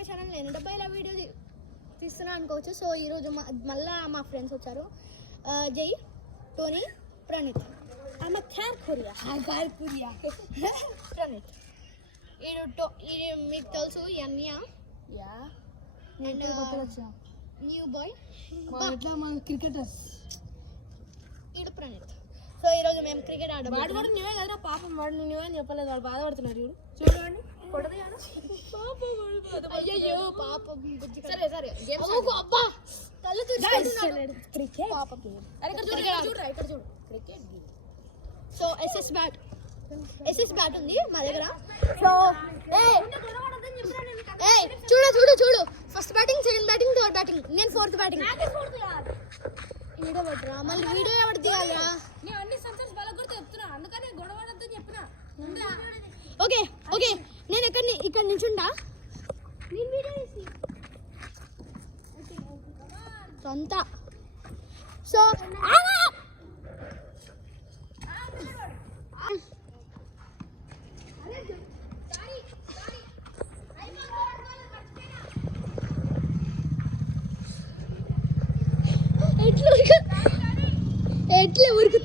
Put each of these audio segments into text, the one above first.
My channel. నేను డబ్బాయిలా video తీస్తున్నా అనుకోవచ్చు. సో ఈరోజు మళ్ళీ మా ఫ్రెండ్స్ వచ్చారు. జై, టోనీ, ప్రణీత్. ఆమె ఖార్ఖురియా ప్రణీత్. ఇది మీకు తెలుసు ఈ అన్నయ్య. And new boy cricketers. ఈడు ప్రణీత్. సో ఈరోజు మేము క్రికెట్ ఆడడం. వాడు కూడా నువ్వే కదా పాపం, వాడు నువ్వే అని చెప్పలేదు, వాడు బాధపడుతున్నారు. చూడండి అయ్యో పాపం. సరే సరే అబ్బా కళ్ళు చూడు. క్రికెట్ ఇక్కడ చూడు క్రికెట్. సో ఎస్ఎస్ బ్యాట్ ఉంది మా దగ్గర. సో చూడు first batting, second batting, third batting. నేను ఫోర్త్ బ్యాటింగ్. వీడియో పెట్టరా, మళ్ళీ వీడియో ఎవరు తీయాలా? నేను అన్ని సెన్సర్స్ బాగా కూడా చెప్తున్నా, అందుకనే గొడవ పడొద్దని చెప్పినా. ఓకే నేను ఇక్కడ నిల్చుంటా. సొంత. సో ఎట్లా ఉరుకు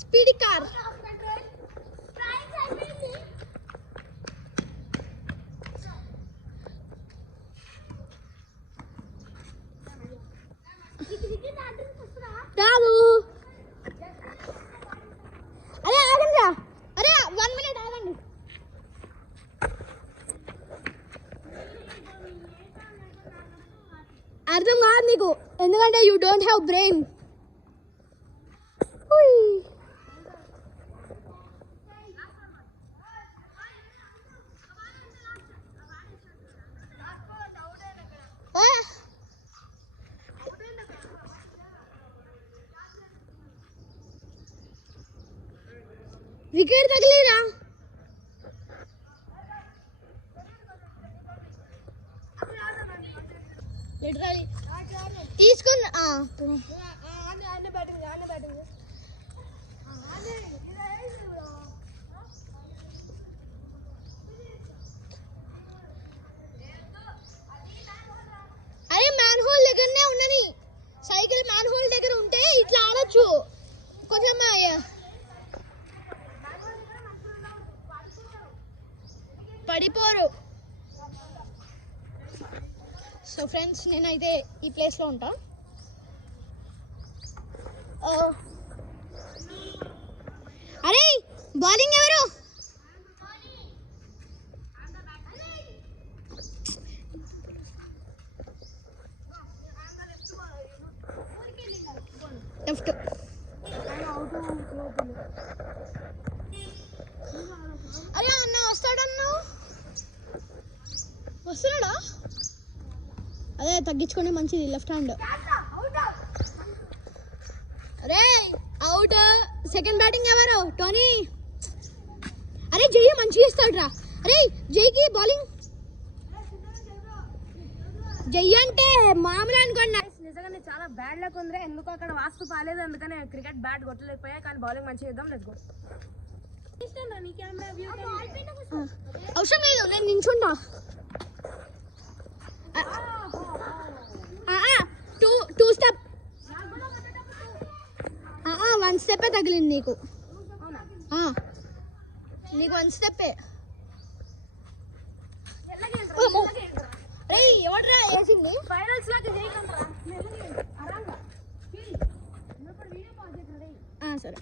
స్పీడ్ కార్. రాదు. అరే ఆగండి, అరే 1 minute ఆగండి. అర్థం కాదు నీకు, ఎందుకంటే you don't have brain. Wicket తగిలేరా? తీసుకుని అరే మ్యాన్ హోల్ దగ్గరనే ఉన్నది. సైకిల్ మ్యాన్ హోల్ దగ్గర ఉంటే ఇట్లా ఆడొచ్చు. కొంచెం పడిపోరు. సో ఫ్రెండ్స్, నేనైతే ఈ ప్లేస్లో ఉంటా. అరే బౌలింగ్ ఎవరు? లెఫ్ట్. అరే అన్న వస్తాడన్నావు, వస్తున్నాడా? అదే తగ్గించుకొని మంచిది. Left hand. అరే అవుట్. సెకండ్ బ్యాటింగ్ ఎవరు? టోనీ. అరే జై మంచిగా ఇస్తాడు రా. అరే జైకి బౌలింగ్. జై అంటే మామూలు అనుకోండి. నిజంగానే చాలా బ్యాడ్ లక్ ఉంది. ఎందుకు అక్కడ వాస్తు బాలేదు, అందుకనే క్రికెట్ బ్యాట్ కొట్టలేకపోయా. కానీ బౌలింగ్ మంచిగా ఇద్దాం. Let's go. అవసరం లేదు, నేను నించుంటా. Two step. 1 స్టెప్పే తగిలింది నీకు. నీకు 1 స్టెప్పే. అరే ఎవడ్రా వేసింది? ఫైనల్స్ లాగా సరే.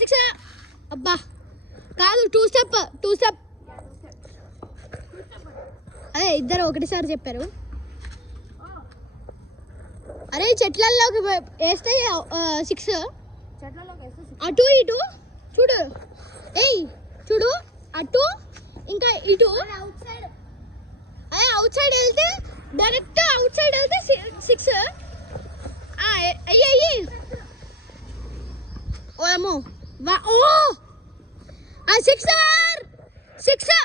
6. అబ్బా కాదు, 2 స్టెప్. అదే ఇద్దరు ఒకటిసారి చెప్పారు. అరే చెట్లలోకి వేస్తే 6. అటు ఇటు చూడు. చూడు అటు ఇంకా ఇటు. అదే అవుట్ సైడ్ వెళ్తే డైరెక్ట్ అవుట్ సైడ్ వెళ్తే 6. అయ్యి ఓ ఏమో. ఓ 6.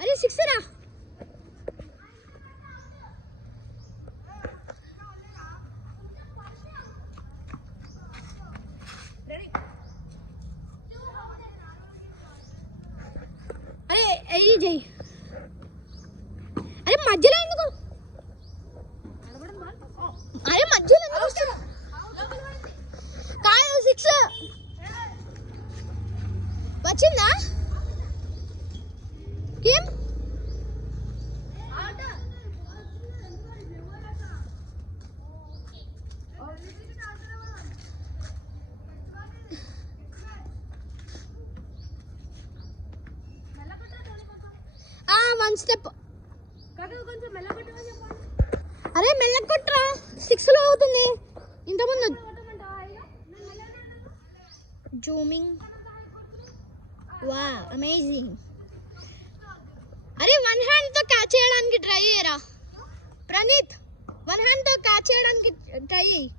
అరే 6 రా. ఎయ్యి జై. అరే మధ్యలో ఎందుకు, అరే మధ్యలో ఎందుకు వస్తున్నా? కాదు 6 వచ్చిందా? ఏం వన్ స్టెప్. అరే మెల్లగా కొట్టరా, 6లో అవుతుంది. ఇంతకుముందు జూమింగ్. వా అమేజింగ్. అరే వన్ హ్యాండ్తో క్యాచ్ చేయడానికి ట్రై చేయరా ప్రణీత్, వన్ హ్యాండ్తో క్యాచ్ చేయడానికి ట్రై చేయి.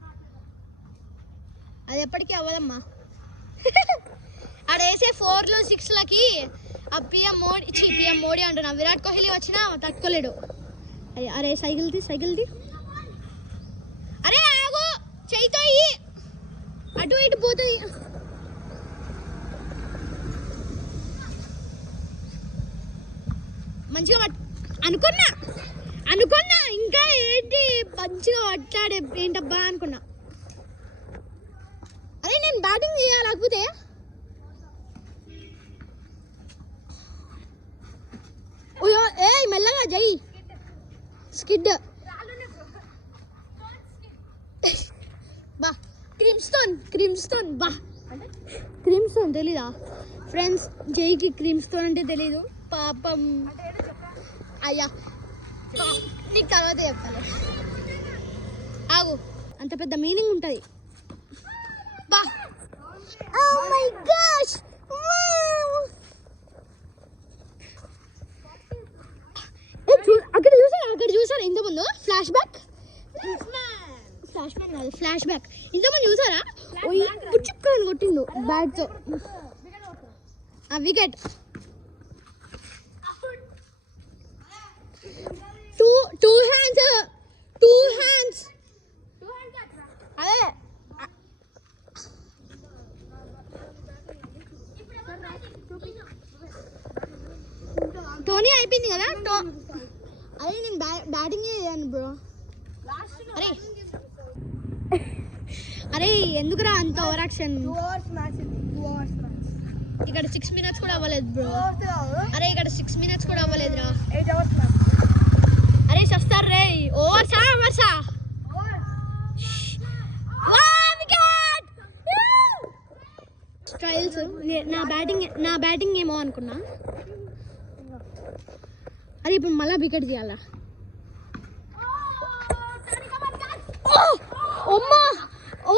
అది ఎప్పటికీ అవ్వదమ్మా. ఆడేసే 4లు 6లకి ఆ పిఎం మోడీ అంటున్నా, విరాట్ కోహ్లీ వచ్చినా తట్టుకోలేడు. అరే సైకిల్ది. అరే ఆగు, చెయ్యితో అటు ఇటు పోతుంది. మంచిగా అనుకున్నా ఇంకా ఏంటి మంచిగా మాట్లాడే ఏంటబ్బా అనుకున్నా. అరే నేను బ్యాటింగ్ చేయాలకపోతే ఏ మెల్లగా జై స్కిడ్ బా. క్రీమ్స్టోన్ బా. క్రీమ్స్టోన్ తెలీదా ఫ్రెండ్స్? జైకి క్రీమ్స్టోన్ అంటే తెలీదు పాపం. అయ్యా నీకు తర్వాత చెప్తాను, ఆగు. అంత పెద్ద మీనింగ్ ఉంటుంది బా. ఓ మై గాష్, అక్కడ చూసారా ఇంతకుముందు ఫ్లాష్ బ్యాక్ ఇంతకుముందు చూసారా? పుచ్చుకొని కొట్టిండు బ్యాట్తో ఆ వికెట్. టూ హ్యాండ్స్ అదే టోనీ అయిపోయింది కదా. అరే నేను బ్యాటింగ్ చేయాను బ్రో. అరే ఎందుకురా అంత ఓవర్ యాక్షన్? ఇక్కడ 6 minutes కూడా అవ్వలేదు బ్రో. అరే ఇక్కడ 6 minutes కూడా అవ్వలేదురా. అరే సస్తారు రే. ఓవర్సా ట్రయల్స్. నా బ్యాటింగ్ ఏమో అనుకున్నా. అరే ఇప్పుడు మళ్ళీ వికెట్ తీయాలా? అమ్మా ఓ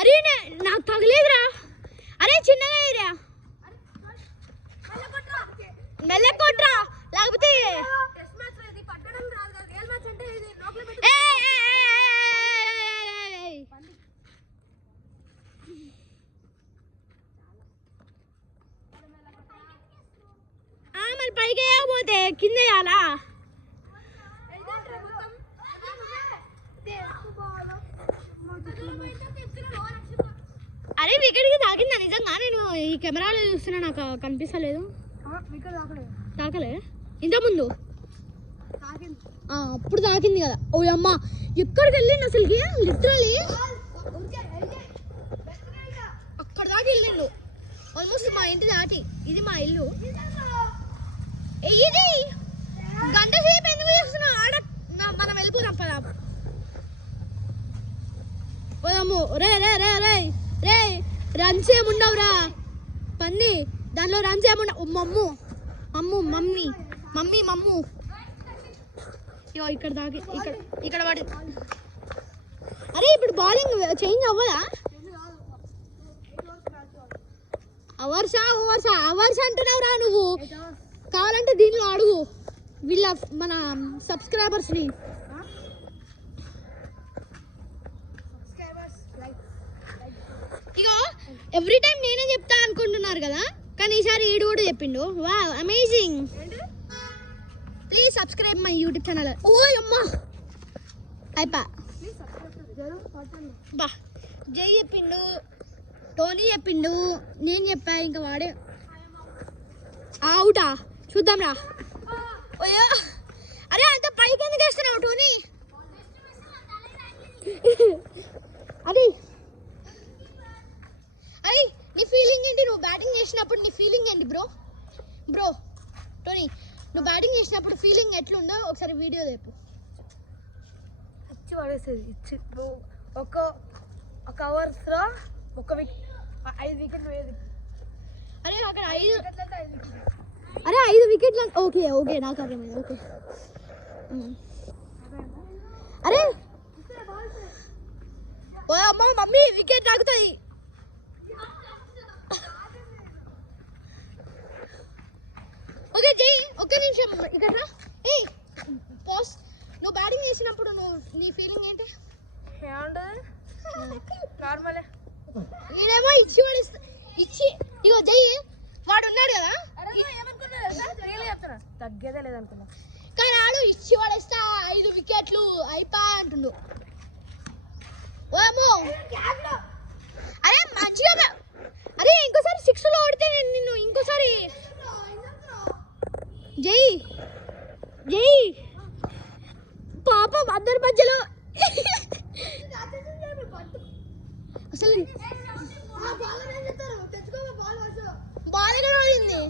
అరే నాకు తగలేదురా. అరే చిన్నగా అయ్యరా, మెల్ల కొట్రా లేకపోతే మరి పైకి వేయకపోతే కింద వేయాలా? అరే వికెట్కి తాకిందా నిజంగా? నేను ఈ కెమెరాలో చూస్తున్నా, నాకు కనిపిస్తలేదు. తాకలే ఇంతకుముందు? అప్పుడు తాకింది కదా. ఓ అమ్మ ఎక్కడికి వెళ్ళిండు అసలుకి? లిటరలీ అక్కడ దాకా వెళ్ళిండు. ఆల్మోస్ట్ మా ఇంటి దాటి. ఇది మా ఇల్లు. ఇది గంట సేపు ఎందుకు చేస్తున్నావు? ఆడ మనం వెళ్ళిపోదాం పదా. పోదాము. రే రన్స్ ఏముండవురా పంది, దానిలో రన్స్ ఏముండవు. మమ్మీ ఇగో ఇక్కడ దాకి ఇక్కడ పడి. అరే ఇప్పుడు బౌలింగ్ చేంజ్ అవ్వదా? అవర్స్ అంటున్నావు రా నువ్వు. కావాలంటే దీనిలో అడుగు వీళ్ళ మన సబ్స్క్రైబర్స్ని. ఇగో ఎవ్రీ టైం నేనే చెప్తా అనుకుంటున్నారు కదా, కానీ ఈసారి ఈడు కూడా చెప్పిండు. Wow amazing. Please subscribe my YouTube channel. ఓ అమ్మా అయిపా బా. జై చెప్పిండు, టోనీ చెప్పిండు, నేను చెప్పా, ఇంకా వాడే అవుటా. చూద్దాం రా. ఓయో అరే అంత పైకి ఎందుకు వేస్తున్నావు టోనీ? అది అయ్యి నీ ఫీలింగ్ ఏంటి? నువ్వు బ్యాటింగ్ చేసినప్పుడు నీ ఫీలింగ్ ఏంటి బ్రో? టోనీ నువ్వు బ్యాటింగ్ చేసినప్పుడు ఫీలింగ్ ఎట్లుందో ఒకసారి వీడియో లేపు. ఇచ్చి పడేసేది ఇచ్చి ఒక ఓవర్స్లో 5 వికెట్లు వేది. అరే అక్కడ 5 వికెట్లు. ఓకే ఓకే నాకు అర్థమైంది. ఓకే అరే ఓ అమ్మ మమ్మీ వికెట్ తాగుతుంది. ఓకే జై ఒక్క నిమిషం ఇక్కడ ఏయ్ పాస్. నువ్వు బ్యాటింగ్ చేసినప్పుడు నీ ఫీలింగ్ ఏంటి? నార్మలే. నేనేమో ఇచ్చి ఇగో జై వాడు ఉన్నాడు కదా తగ్గేదే లేదనుకున్నా, కానీ ఆడు ఇచ్చి వాడేస్తా 5 వికెట్లు అయిపోయా అంటుండు. ఓమో అరే మంచిగా అరే ఇంకోసారి 6లో ఓడితే నేను నిన్ను ఇంకోసారి జై పాపం అందరి మధ్యలో అసలు బాల్ ఎక్కడ పడింది?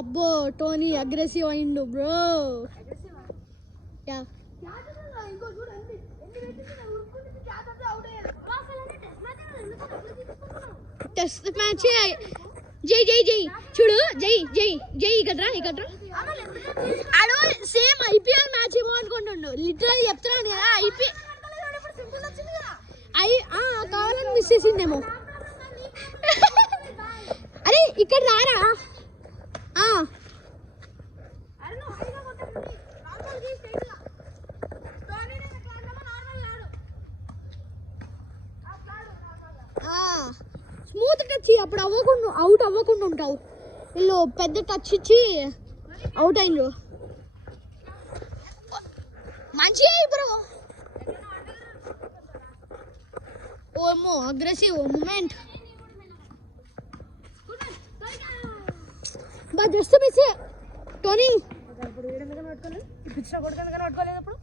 అబ్బో టోనీ అగ్రెసివ్ అయిండు బ్రో. టెస్ట్ మ్యాచ్ జై చూడు జై ఇక్కడ్రా ఆడు సేమ్ ఐపీఎల్ మ్యాచ్ ఏమో అనుకుంటుండు. లిటరల్ చెప్తున్నాను కదా ఐపీఎల్ కావాలని మిస్ చేసిందేమో. అరే ఇక్కడ రారా. స్మూత్ టచ్ అప్పుడు అవుట్ అవ్వకుండా ఉంటావు. వీళ్ళు పెద్ద టచ్ ఇచ్చి అవుట్ అయిండ్రు. మంచిగా బ్రో. ఓమో అగ్రెసివ్ మూమెంట్ బా జస్ట్ మిస్ టోనీ. ఇప్పుడు వీడెందుకని పట్టుకోలేదు, పిచ్చిన కొడుకు ఎందుకని పట్టుకోలేదు. అప్పుడు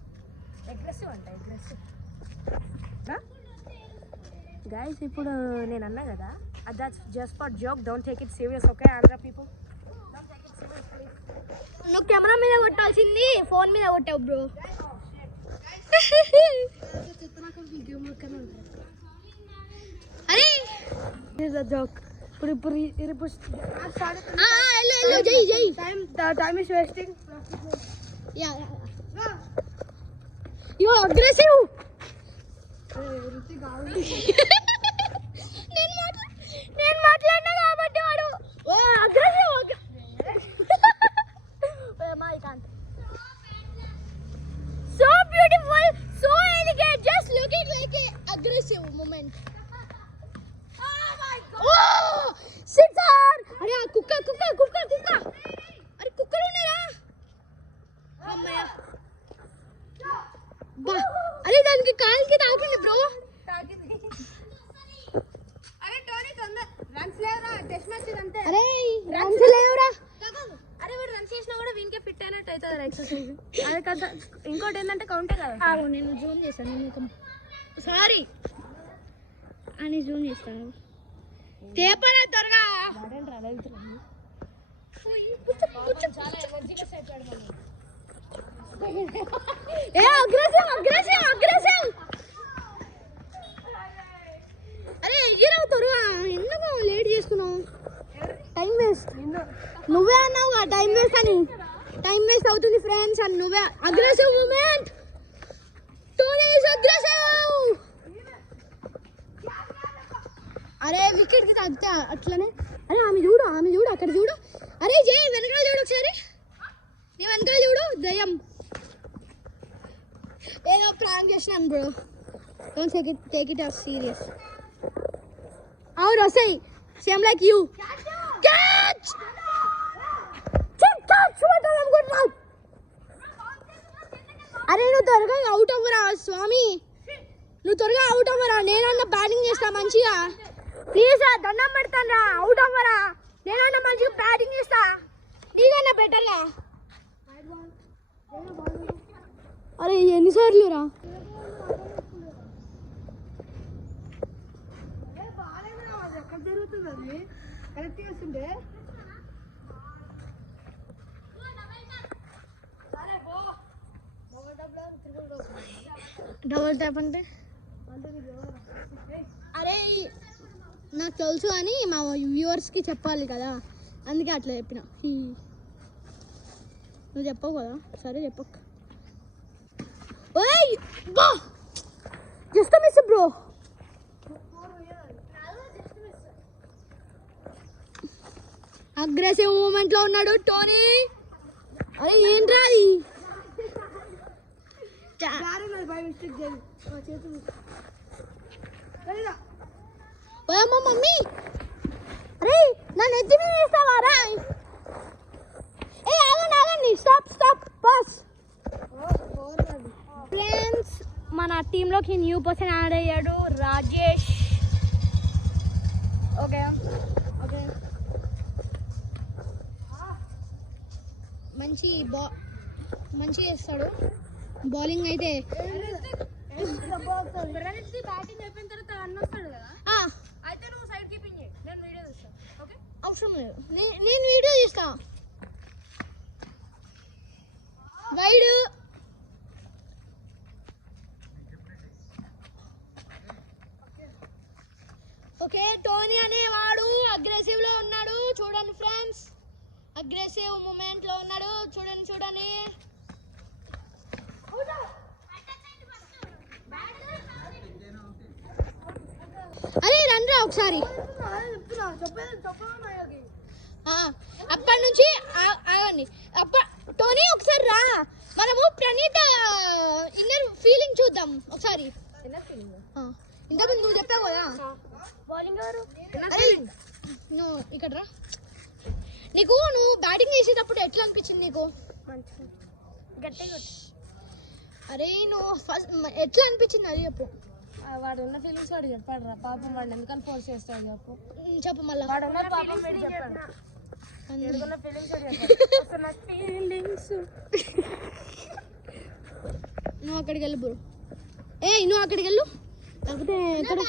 అగ్రెసివ్ అంట అగ్రెసివ్. గైస్ ఇప్పుడు నేను అన్నా కదా that's just for joke, don't take it serious. Okay Andhra people, don't take it serious please. నువ్వు కెమెరా మీద కొట్టాల్సింది ఫోన్ మీద కొట్టావు బ్రో. అరే జోక్. ఇప్పుడు time is wasting. You aggressive. నేను మాట్లాడినా కాబట్టి వాడు aggressive. So beautiful, so elegant, just looking like a aggressive moment. Sixer. అరే కుక్క అరే కుక్కలు ఉన్నారా? అమ్మయ్య బా. అరే దానికి కాలికి తాకింది బ్రో. అరే రన్స్ లేవురా. అరే వాడు రన్స్ చేసినా కూడా వీనికే ఫిట్ అయినట్టు అవుతుంది ఎక్సర్సైజ్. అదే కదా. ఇంకోటి ఏంటంటే కౌంటే కదా. నేను జూమ్ చేశాను. సారీ అని జూమ్ చేస్తాను. తేపరా త్వరగా. అగ్రెసివ్. అరే ఎగిరావు త్వరగా. ఎందుకు లేట్ చేసుకున్నావు? Time waste. నువ్వే అన్నావుగా టైం వేస్ట్ అని. టైం వేస్ట్ అవుతుంది ఫ్రెండ్స్ అని నువ్వే. Aggressive moment. Tony is aggressive. అరే వికెట్ కి తాగితే అట్లనే. అరే ఆమె చూడు అక్కడ చూడు. అరే జై వెనకాల చూడు ఒకసారి. నీ వెనకాల చూడు దయ్యం. ఏదో ప్రాంక్ చేసినాను bro. Don't take it as serious. అవును వస్తాయి సేమ్ లైక్ యూ. క్యాచ్ అరే నువ్వు త్వరగా అవుట్ అవ్వరా స్వామి. నువ్వు త్వరగా అవుట్ అవ్వరా, నేనన్నా బ్యాటింగ్ చేస్తా మంచిగా. ప్లీజ్ రా, దండం పెడతాను రా, అవుట్ అవ్వరా, నేనన్నా మంచిగా బ్యాటింగ్ చేస్తా, నీకన్నా బెటర్గా. అరే ఎన్నిసార్లు రా? డబుల్ ట్యాప్ అంటే అరే నాకు తెలుసు అని మా వ్యూవర్స్కి చెప్పాలి కదా, అందుకే అట్లా చెప్పిన. నువ్వు చెప్పవు కదా, సరే చెప్పక్క. ఓయ్ బా, just miss bro. Aggressive moment లో ఉన్నాడు టోనీ. అరే ఏంట్రా అది? మమ్మీ అరే నన్ను ఎత్తి మీద వేస్తావా రా? ఏ ఆగండి ఆగండి, స్టాప్ స్టాప్ పాస్. ఫ్రెండ్స్, మన టీంలోకి న్యూ పర్సన్ యాడ్ అయ్యాడు, రాజేష్. ఓకే ఓకే, మంచి చేస్తాడు బౌలింగ్ అయితే. బ్యాటింగ్ అయిపోయిన తర్వాత అన్న వస్తాడు కదా, అయితే నువ్వు సైడ్ కీపింగ్ చేయి, నేను వీడియో తీస్తాను. ఓకే, అవసరం లేదు, నేను వీడియో తీస్తా. Wide okay. టోనీ అనేవాడు అగ్రెసివ్ లో ఉన్నాడు, చూడండి ఫ్రెండ్స్, అగ్రెసివ్ మూమెంట్ లో ఉన్నాడు, చూడండి చూడండి. అరే రండ్రా ఒకసారి. అప్పటి నుంచి ఆగండి, టోనీ ఒకసారి రా, మనము ప్రణీత ఇన్నర్ ఫీలింగ్ చూద్దాం ఒకసారి. ఇంతకుముందు నువ్వు చెప్పావు కదా బౌలింగ్ ఎవరు? నువ్వు ఇక్కడ రా. నువ్వు బ్యాటింగ్ చేసేటప్పుడు ఎట్లా అనిపించింది నీకు? గట్టిగా. అరే నువ్వు ఫస్ట్ ఎట్లా అనిపించింది అది చెప్పు. వాడు ఉన్న ఫీలింగ్స్ వాడు చెప్పాడు రా, పాపం వాడిని ఎందుకని ఫోర్స్ చేస్తాడు చెప్పు. చెప్పు మళ్ళీ. వాడు ఉన్న పాపం వాడు చెప్పాడు, ఎందుకున్న ఫీలింగ్స్ వాడు చెప్పాడు. ఫీలింగ్స్. నువ్వు అక్కడికి వెళ్ళు బ్రో. నువ్వు అక్కడికి వెళ్ళు, కాకపోతే ఎక్కడ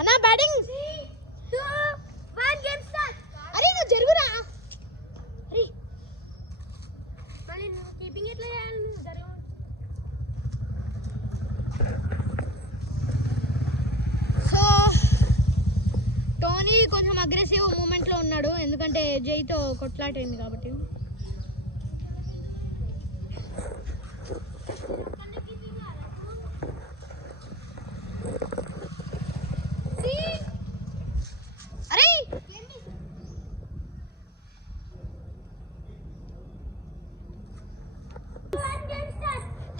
అన్నా బ్యాటింగ్. అరే నువ్వు జరుగురా. కీపింగ్ ఎట్లా చేయాలి? సో టోనీ కొంచెం అగ్రెసివ్ మూమెంట్ లో ఉన్నాడు, ఎందుకంటే జైతో కొట్లాటైంది కాబట్టి. అరే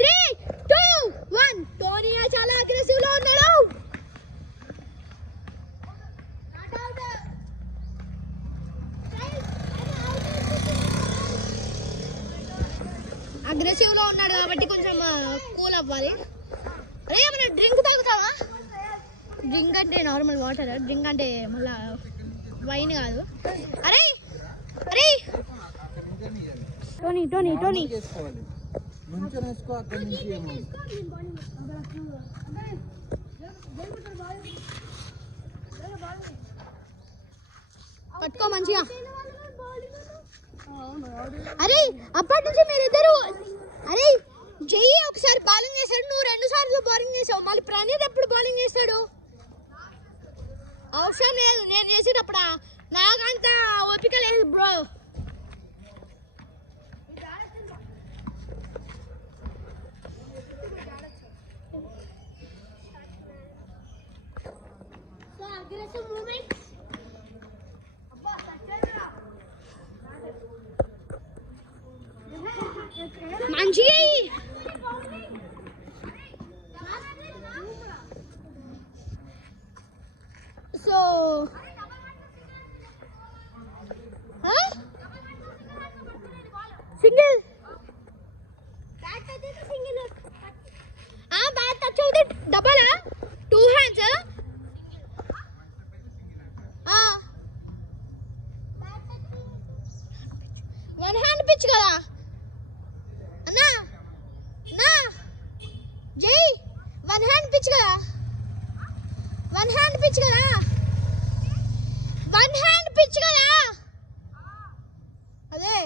3, 2, 1. టోనీ చాలా అగ్రెసివ్ లో ఉన్నాడు. అగ్రెసివ్ లో ఉన్నాడు కాబట్టి కొంచెం కూల్ అవ్వాలి. అరే ఏమన్నా డ్రింక్ తాగుతావా? డ్రింక్ అంటే నార్మల్ వాటర్, డ్రింక్ అంటే మళ్ళా వైన్ కాదు. అరే అరే టోనీ టోనీ టోనీ పట్టుకో మంచిగా. అరే అప్పటి నుంచి మీరిద్దరు, అరే జై ఒకసారి బౌలింగ్ చేశాడు, నువ్వు 2 సార్లు బౌలింగ్ చేసావు, మళ్ళీ ప్రణీత్ ఎప్పుడు బౌలింగ్ చేస్తాడు? అవసరం లేదు, నేను చేసేటప్పుడు నాకంత ఓపిక లేదు బ్రో. మంచిగా సో సింగిల్ బ్యాట్ క్యాచ్ అవుతే double 2 hands one hand pitch కదా అన్నా నా జై వన్ హ్యాండ్ పిచ్ కదా వన్ హ్యాండ్ పిచ్ కదా వన్ హ్యాండ్ పిచ్ కదా అదే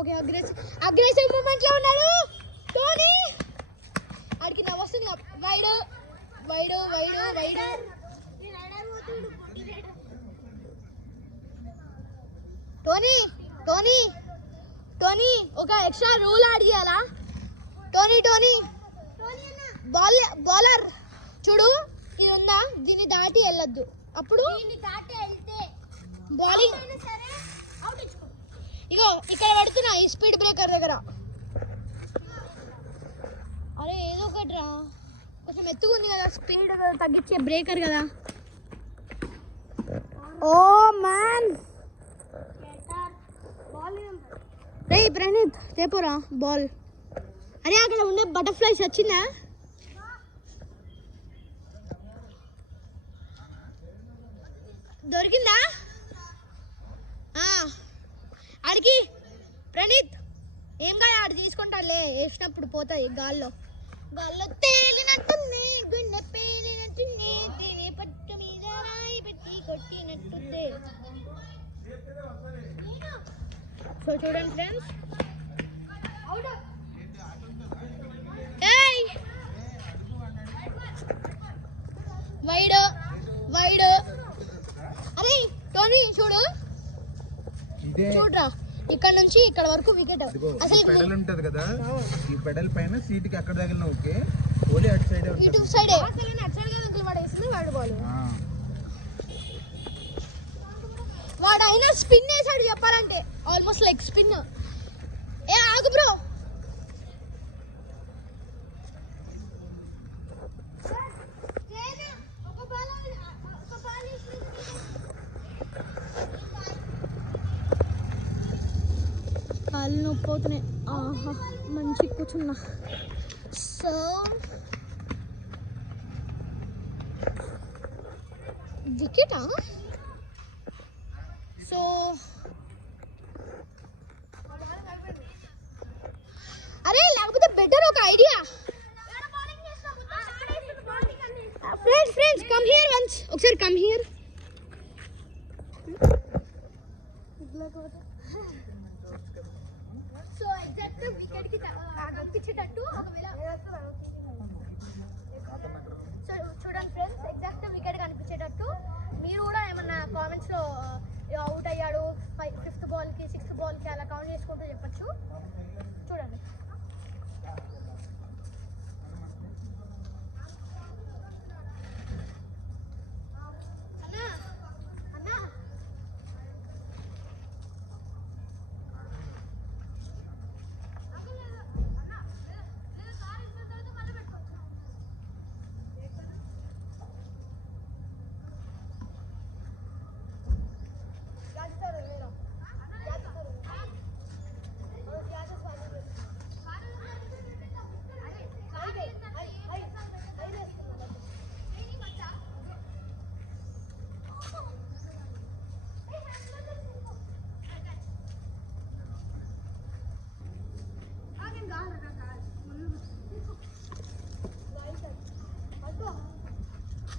ఓకే అగ్రెసివ్ మూమెంట్ లో ఉన్నాడు టోనీ ఆడికి నవ్వు వస్తుంది wide wide wide wide Tony Tony Tony ఒక ఎక్స్ట్రా రూల్ యాడ్ చేయాలా టోనీ టోనీ బౌలర్ చూడు ఇది ఉందా దీన్ని దాటి వెళ్ళొద్దు అప్పుడు బౌలింగ్ ఇగో ఇక్కడ పడుతున్నా ఈ స్పీడ్ బ్రేకర్ దగ్గర అరే ఏదో ఒకటి రా కొంచెం ఎత్తుకుంది కదా స్పీడ్ తగ్గించే బ్రేకర్ కదా ఓ మ్యాన్ రే ప్రణీత్ తేపోరా బాల్ అరే అక్కడ ఉండే బటర్ఫ్లైస్ వచ్చిందా దొరికిందా ఆడికి ప్రణీత్ ఏం కాదు ఆడు తీసుకుంటాలే వేసినప్పుడు పోతుంది గాల్లో గాల్లో తేలినట్టుంది గుండె పేలినట్టుంది తేనె పట్టు మీద రాయి పెట్టి కొట్టినట్టుంది సో చూడండి ఫ్రెండ్స్ వైడ్ వైడ్ అరే టోనీ చూడు చూడరా ఇక్కడ నుంచి ఇక్కడ వరకు వికెట్ అసలు పెడల్ ఉంటది కదా ఈ పెడల్ పైన సీట్ కి అక్కడ తగిలిన ఓకే ఓలీ అటు సైడ్ ఇటు సైడే అసలు అటు సైడ్ గా పడేసింది వాడు బాల్ వాడు అయినా స్పిన్ వేసాడు చెప్పాలంటే ఆల్మోస్ట్ లైక్ స్పిన్ ఏ ఆగు బ్రో కాళ్ళు నొప్పి అవుతున్నాయి ఆహా మంచి కూర్చున్నా సో వికెటా సో అరే లేకపోతే బెటర్ ఒక idea friends come here once ఒకసారి come here so exact wicket కి గట్టించేటట్టు ఒకవేళ సో చూడండి ఫ్రెండ్స్ ఎగ్జాక్ట్ వికెట్ కనిపించేటట్టు మీరు కూడా ఏమన్నా కామెంట్స్ లో అవుట్ అయ్యాడు 5th బాల్ కి 6th బాల్ కి అలా కౌంట్ చేసుకుంటూ చెప్పొచ్చు చూడండి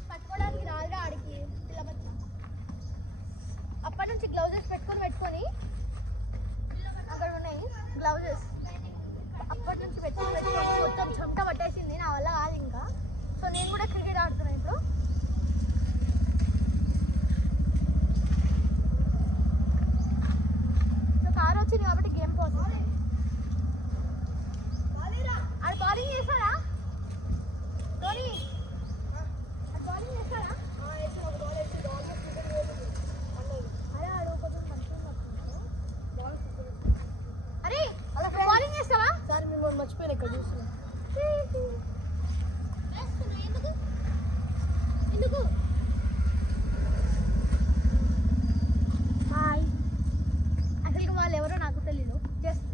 పట్టుకోవడానికి రాదురా ఆడికి అప్పటి నుంచి గ్లౌజెస్ పెట్టుకొని అక్కడ ఉన్నాయి గ్లౌజెస్ అప్పటి నుంచి పెట్టుకొని మొత్తం చెమట పట్టేసింది నా వల్ల కాదు ఇంకా సో నేను కూడా క్రికెట్ ఆడుతున్నాను ఇప్పుడు సో కారు వచ్చింది కాబట్టి గేమ్ పోతుంది ఆడు బౌలింగ్ చేస్తాడా ధోని బౌలింగ్ చేస్తాడా అరే బౌలింగ్ చేస్తావా సార్ మిమ్మల్ని మర్చిపోయినా ఇక్కడ చూస్తున్నా ఎందుకు హాయ్ అసలు వాళ్ళు ఎవరో నాకు తెలియదు జస్ట్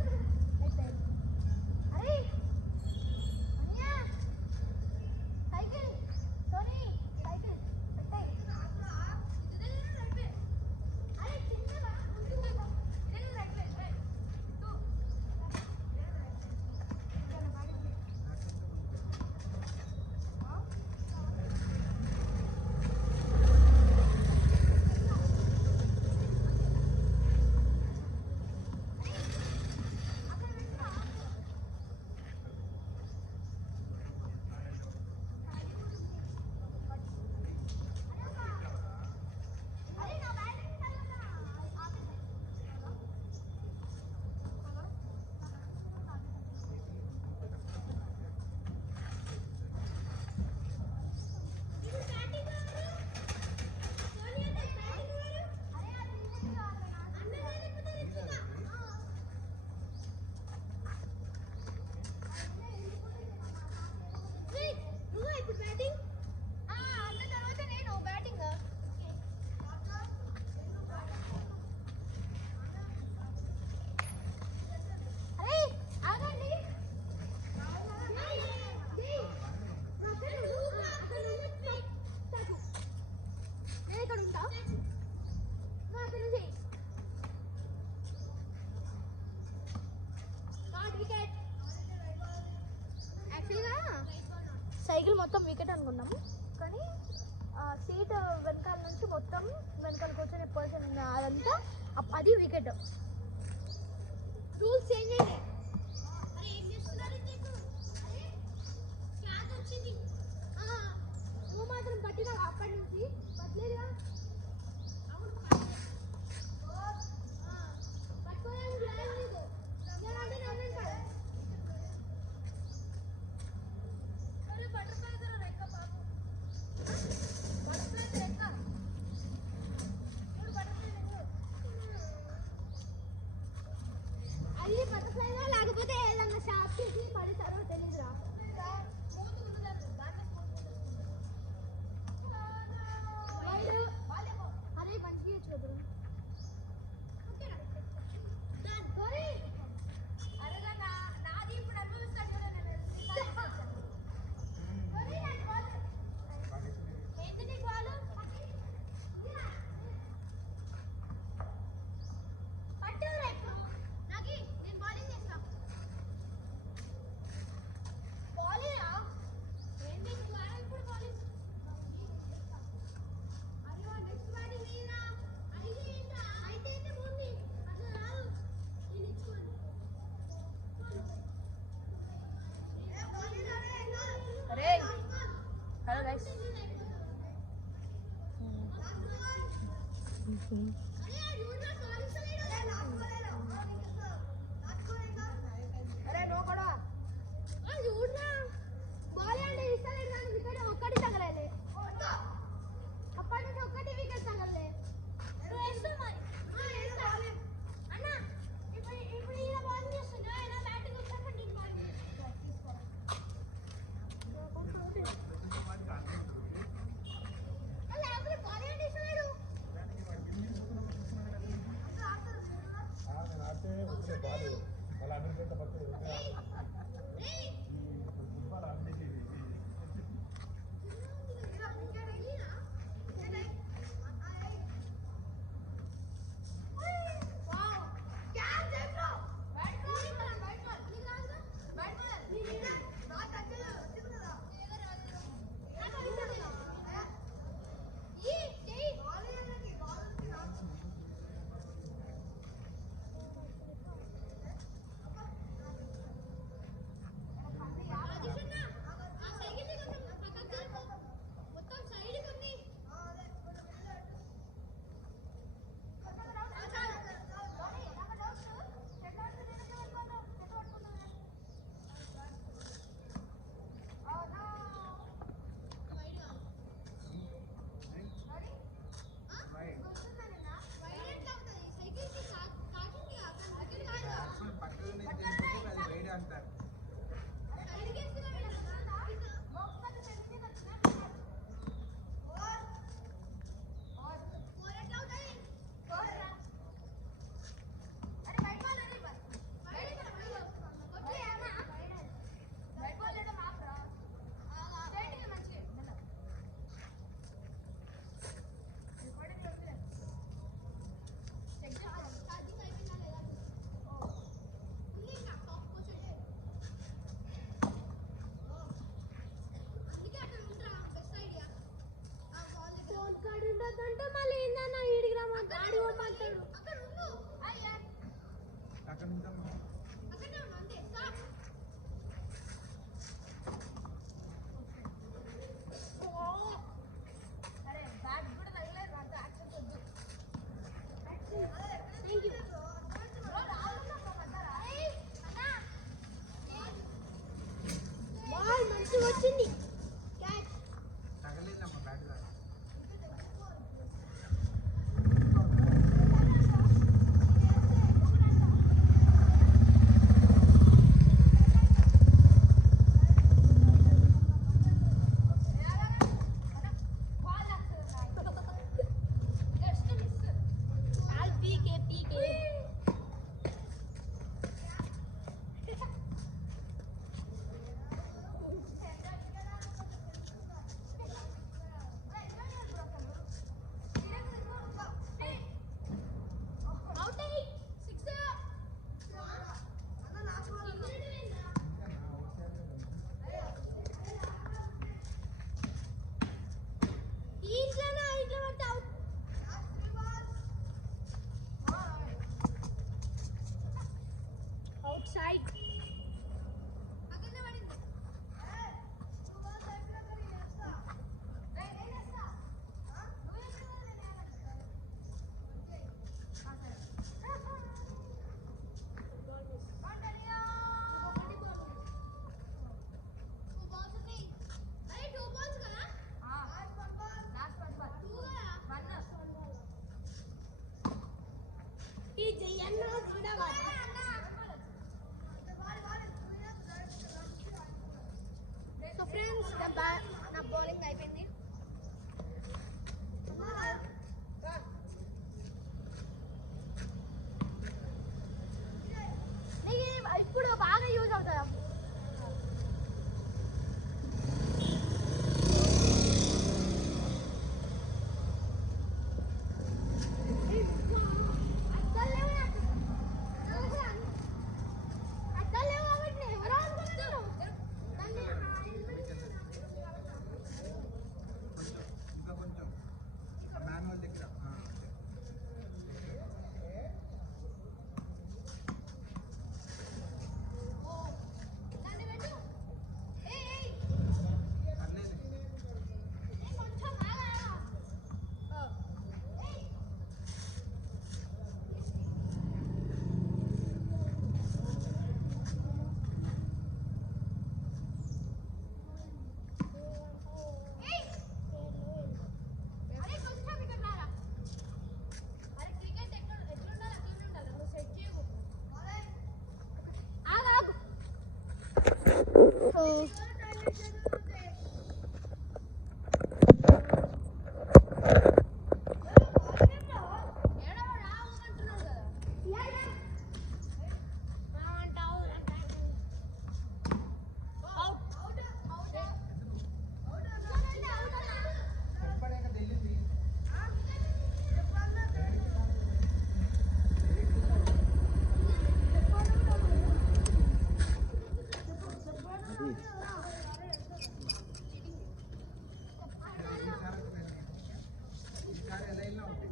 సైకిల్ మొత్తం వికెట్ అనుకున్నాము కానీ సీట్ వెనకాల నుంచి మొత్తం వెనకాల కూర్చొని పర్సన్ అదంతా అది వికెట్. రూల్స్ చేంజ్ అయ్యాయి. నువ్వు మాత్రం పట్టినా అప్పటి నుంచి పట్టలేదుగా. అది బటర్ఫ్లైనా లేకపోతే ఏదన్నా షాప్ చేసి పడతారో తెలీదురా. అరే మంచి చూడు హలో గైస్. అరే నో కూడా చూడనా బాల్ అంటే ఇస్తలేదు కానీ వికెట్ ఒక్కటి తగలలే. అప్పటి నుంచి ఒక్కటి వికెట్ తగలలే. అన్న ఇప్పుడు ఈయన బాల్ చేస్తున్నా ఆయన బ్యాటింగ్ వచ్చాక నేను బాల్ తీసుకో. అలా బాల్ అంటే ఇస్తలేడు. అంటే మళ్ళీ ఏందన్నా ఈడికి రమ్మంటే ఆడి పోమంటాడు. అక్కడ ఉండు అక్కడ ఉంటామా అక్కడే ఉండు అంతే. అరే బ్యాట్ కూడా తగలేదు అంత యాక్షన్ వద్దు. థ్యాంక్ యూ బాల్ మంచిగా వచ్చింది. క్యాచ్ తగలేదమ్మా బ్యాట్ కాదు. outside. So friends, నా bowling అయిపోయింది. నీకు ఇప్పుడు బాగా యూజ్ అవుతుందా? ఇంకా కొంచెం మాన్యువల్ దగ్గర ఈసారి ఎలా అయినా ఉంది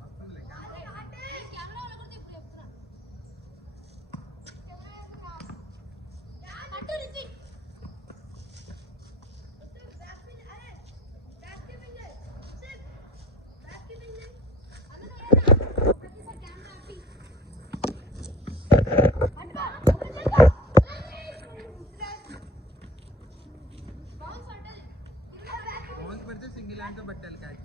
వస్తుందిలే బాల్ పడితే సింగిల్ హ్యాండ్తో పట్టాలి క్యాచ్.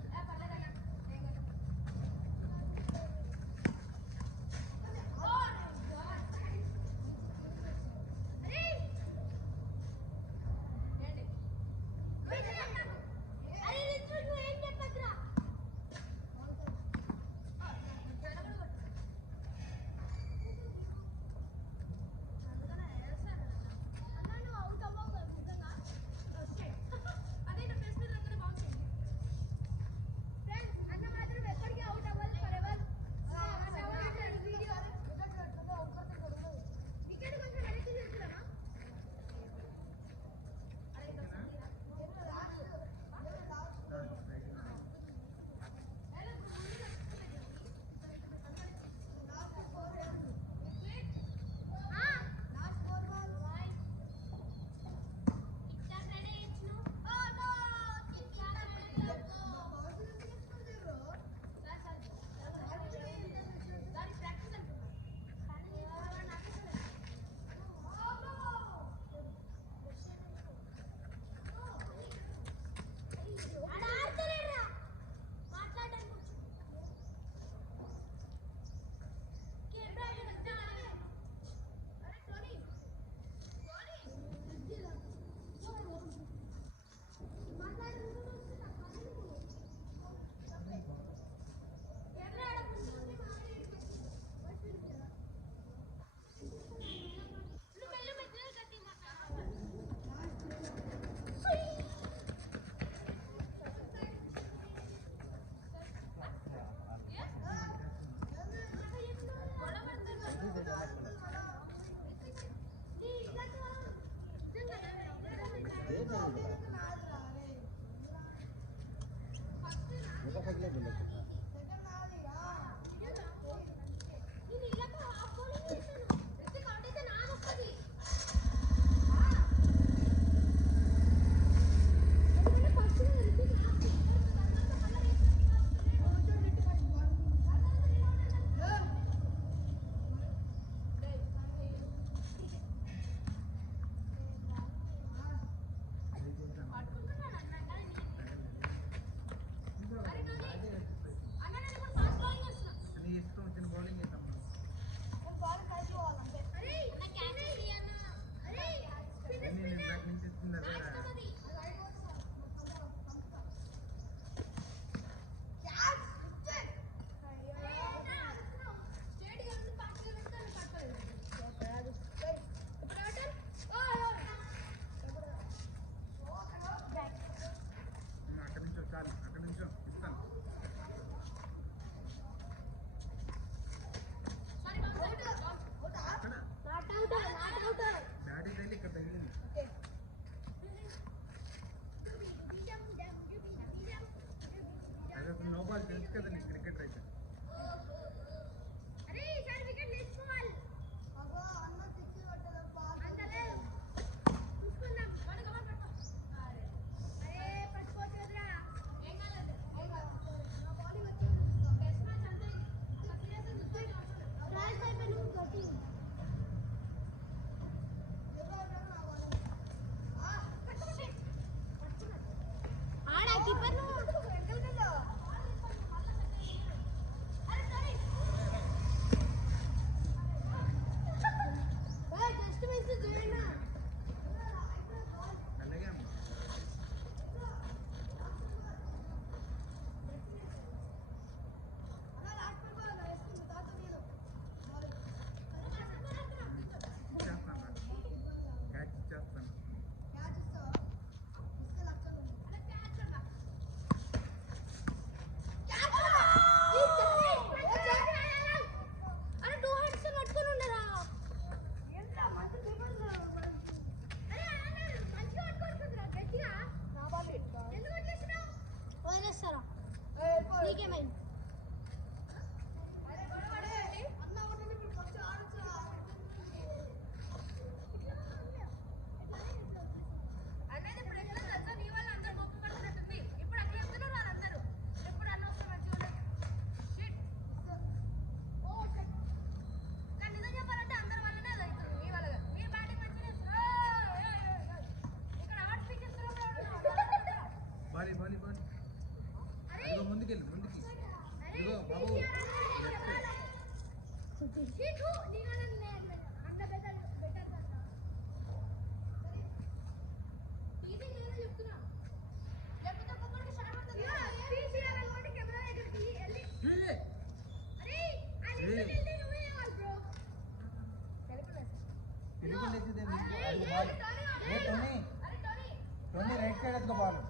రైట్ సైడ్ ఎత్తుకో బాబు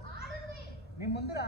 మీ ముందురా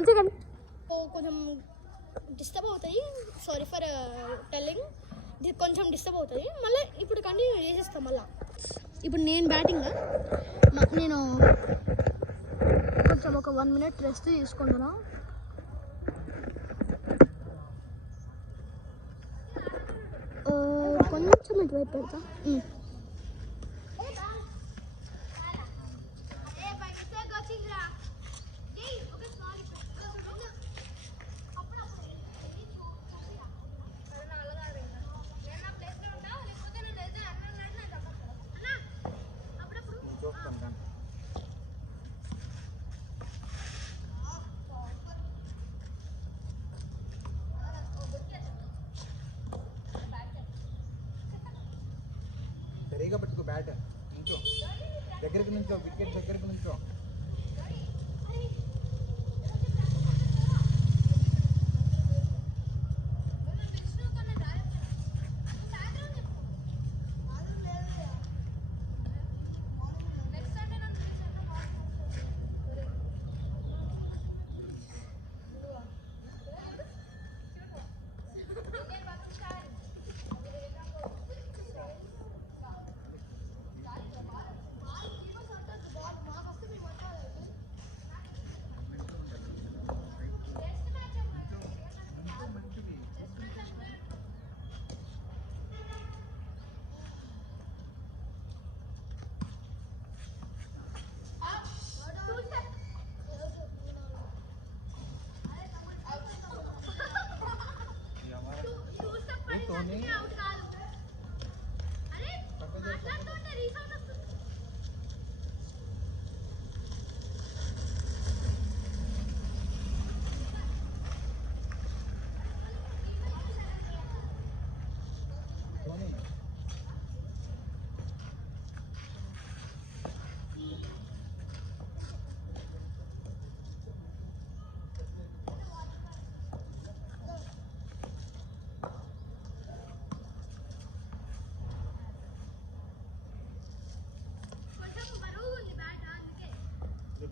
1 సెకండ్. కొంచెం డిస్టర్బ్ అవుతాయి, సారీ ఫర్ టెల్లింగ్, కొంచెం డిస్టర్బ్ అవుతుంది. మళ్ళీ ఇప్పుడు కంటిన్యూ చేసేస్తాం. మళ్ళీ ఇప్పుడు నేను బ్యాటింగ్, నేను కొంచెం ఒక 1 minute రెస్ట్ తీసుకుంటున్నా. కొంచెం ఇటువైపు పెడతా. చూస్తాను కానీ సరిగా పెట్టుకో బ్యాట్. నుంచో దగ్గరికి నుంచో, వికెట్ దగ్గరికి నుంచో.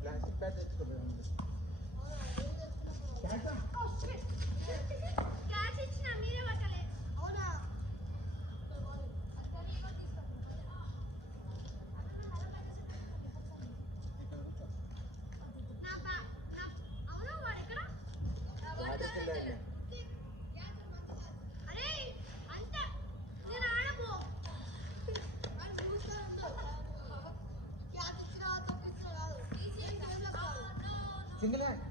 ప్లాస్టిక్ బ్యాట్ తెచ్చుకోలేదు. సింగిల్ హ్యాండ్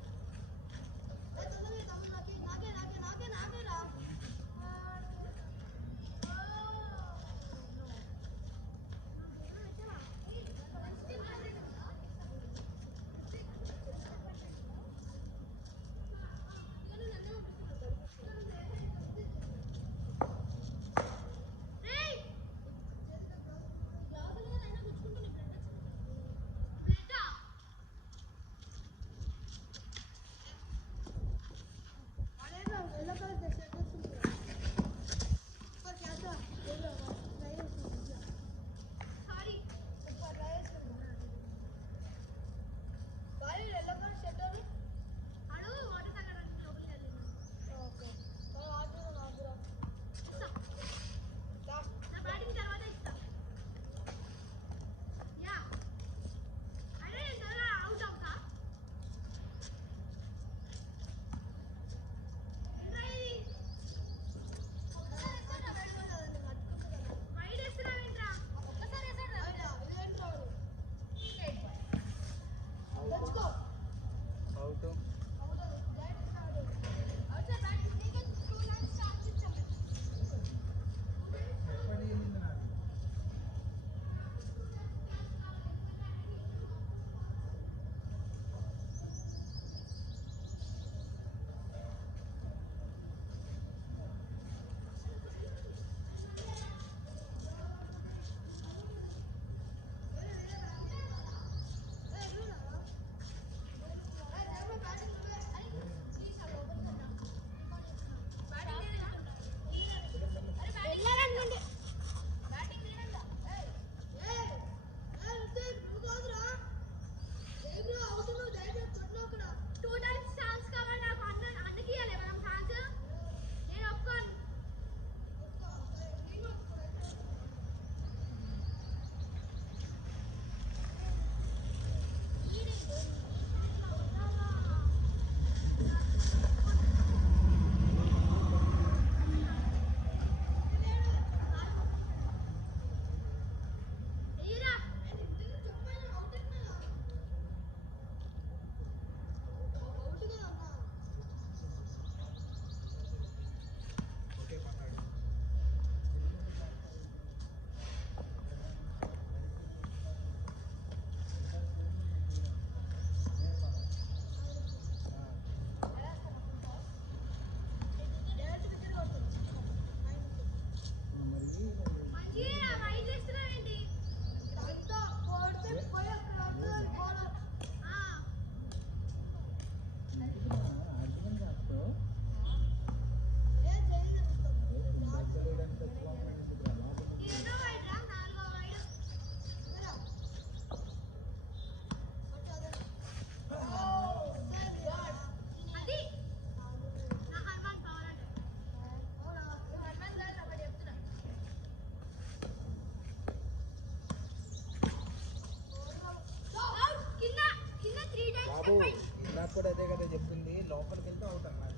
కూడా అదే కదా చెప్తుంది, లోపలికి వెళ్తే అవుట్ అన్నారు.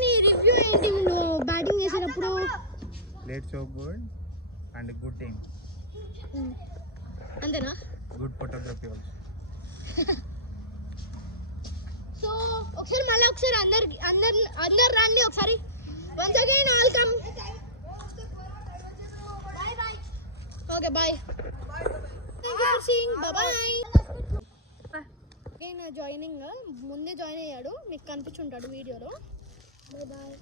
నీ రివ్యూ ఏంటి నువ్వు బ్యాటింగ్ చేసేటప్పుడు? Played so good and good team, అంతేనా? Good photography also. సో ఒకసారి మళ్ళీ ఒకసారి అందరు రండి ఒకసారి. Once again all come. Okay bye. Thank you for seeing. Bye. నేను జాయినింగ్ ముందే జాయిన్ అయ్యాడు, మీకు కనిపించుంటాడు వీడియోలో. Bye bye.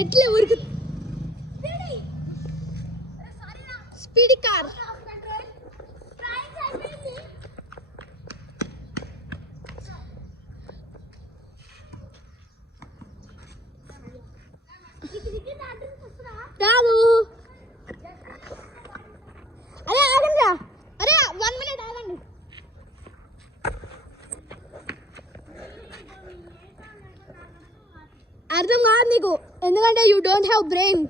ఎట్లా ఊరికి స్పీడ్ కార్. రాదు. అరే ఆగండి రా. అరే 1 minute ఆగండి. అర్థం కాదు నీకు, ఎందుకంటే you don't have brain.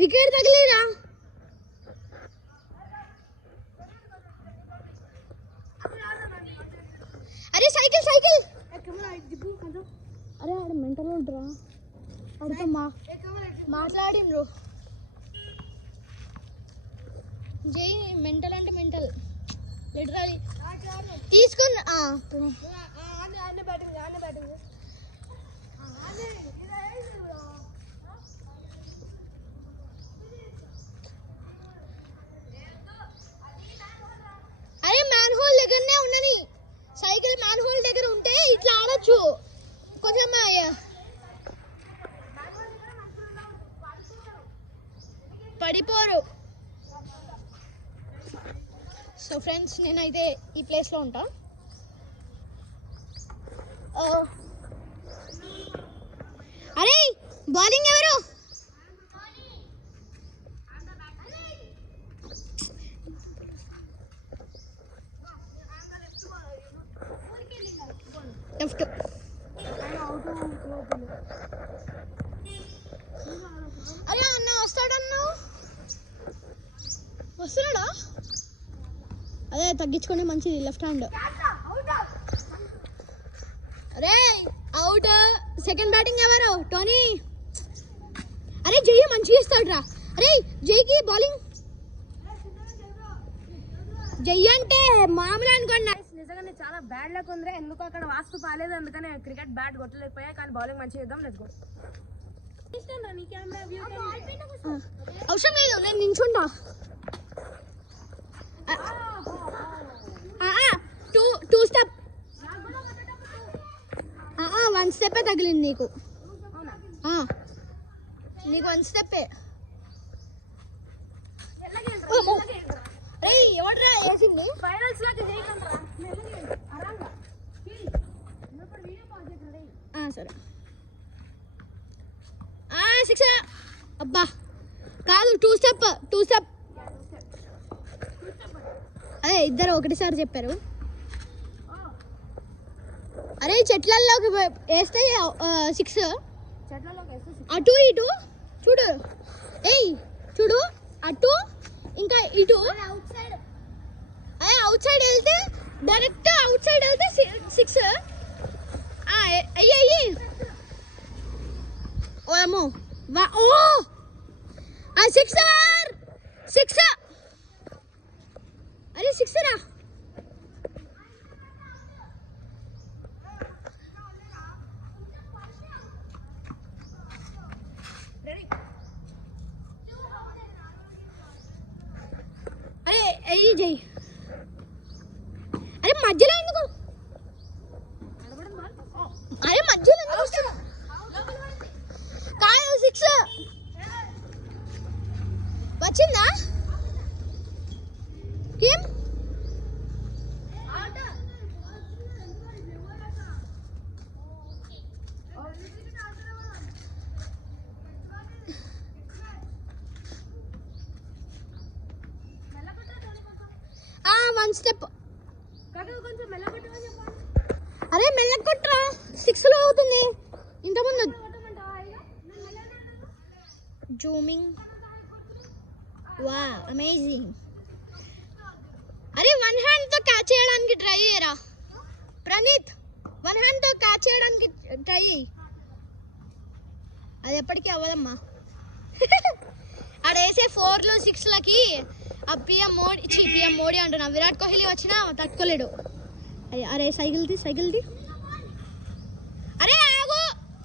Wicket తగిలేరా? అరే సైకిల్ సైకిల్. అరే ఆడ మెంటల్ ఉంటారా? ఆడితో మాట్లాడిండ్రు. జై మెంటల్ అంటే మెంటల్ లిటరలీ తీసుకుని అరే మ్యాన్ హోల్ దగ్గరనే ఉన్నది సైకిల్. మ్యాన్ హోల్ దగ్గర ఉంటే ఇట్లా ఆడొచ్చు కొంచెం. పడిపోరు. సో ఫ్రెండ్స్ నేనైతే ఈ ప్లేస్లో ఉంటా. అరే బౌలింగ్ ఎవరు? లెఫ్ట్. అరే అన్న వస్తాడన్నా, వస్తున్నాడా? అదే తగ్గించుకొని మంచిది లెఫ్ట్ హ్యాండ్. అరే అవుట్. సెకండ్ బ్యాటింగ్ ఎవరు? టోనీ. అరే జై మంచిగా ఇస్తాడు రా. అరే జైకి బౌలింగ్. జై అంటే మామూలు అనుకున్నా. నిజంగానే చాలా బ్యాడ్ లక్ ఉంది. ఎందుకు అక్కడ వాస్తు బాలేదు, అందుకనే క్రికెట్ బ్యాట్ కొట్టలేకపోయా. కానీ బౌలింగ్ మంచిగా ఇద్దాం. Let's go. అవసరం లేదు, నేను నించుంటా. Two step. 1 స్టెప్ తగిలింది నీకు. నీకు 1 స్టెప్పే. అరే ఎవడ్రా వేసింది? ఫైనల్స్ లాగా సరే. 6. అబ్బా కాదు, 2 స్టెప్. అదే ఇద్దరు ఒకటిసారి చెప్పారు. అరే చెట్లల్లోకి వేస్తే 6. అటు ఇటు చూడు. ఏయ్ చూడు, అటు ఇంకా ఇటు. అదే అవుట్ సైడ్ వెళ్తే డైరెక్ట్ అవుట్ సైడ్ వెళ్తే 6. అయ్యి ఓ అమ్మో. ఓ 6. అరే 6 రా. అరే అయ్యి జై మధ్యలో ఎందుకు అరే మధ్యలో ఎందుకు వస్తున్నావు కాదు 6 వచ్చిందా ఏం వన్ స్టెప్ అరే మెల్ల కొట్రా 6 లో అవుతుంది ఇంతకుముందు జూమింగ్ వా అమేజింగ్ అరే వన్ హ్యాండ్ తో క్యాచ్ చేయడానికి ట్రై చేయరా ప్రణీత్ వన్ హ్యాండ్ తో క్యాచ్ చేయడానికి ట్రై చేయి అది ఎప్పటికీ అవ్వదమ్మా ఆడేసే 4లు 6లకి ఆ పిఎం మోడీ అంటున్నా విరాట్ కోహ్లీ వచ్చినా తట్టుకోలేడు అరే సైకిల్ది అరే ఆగు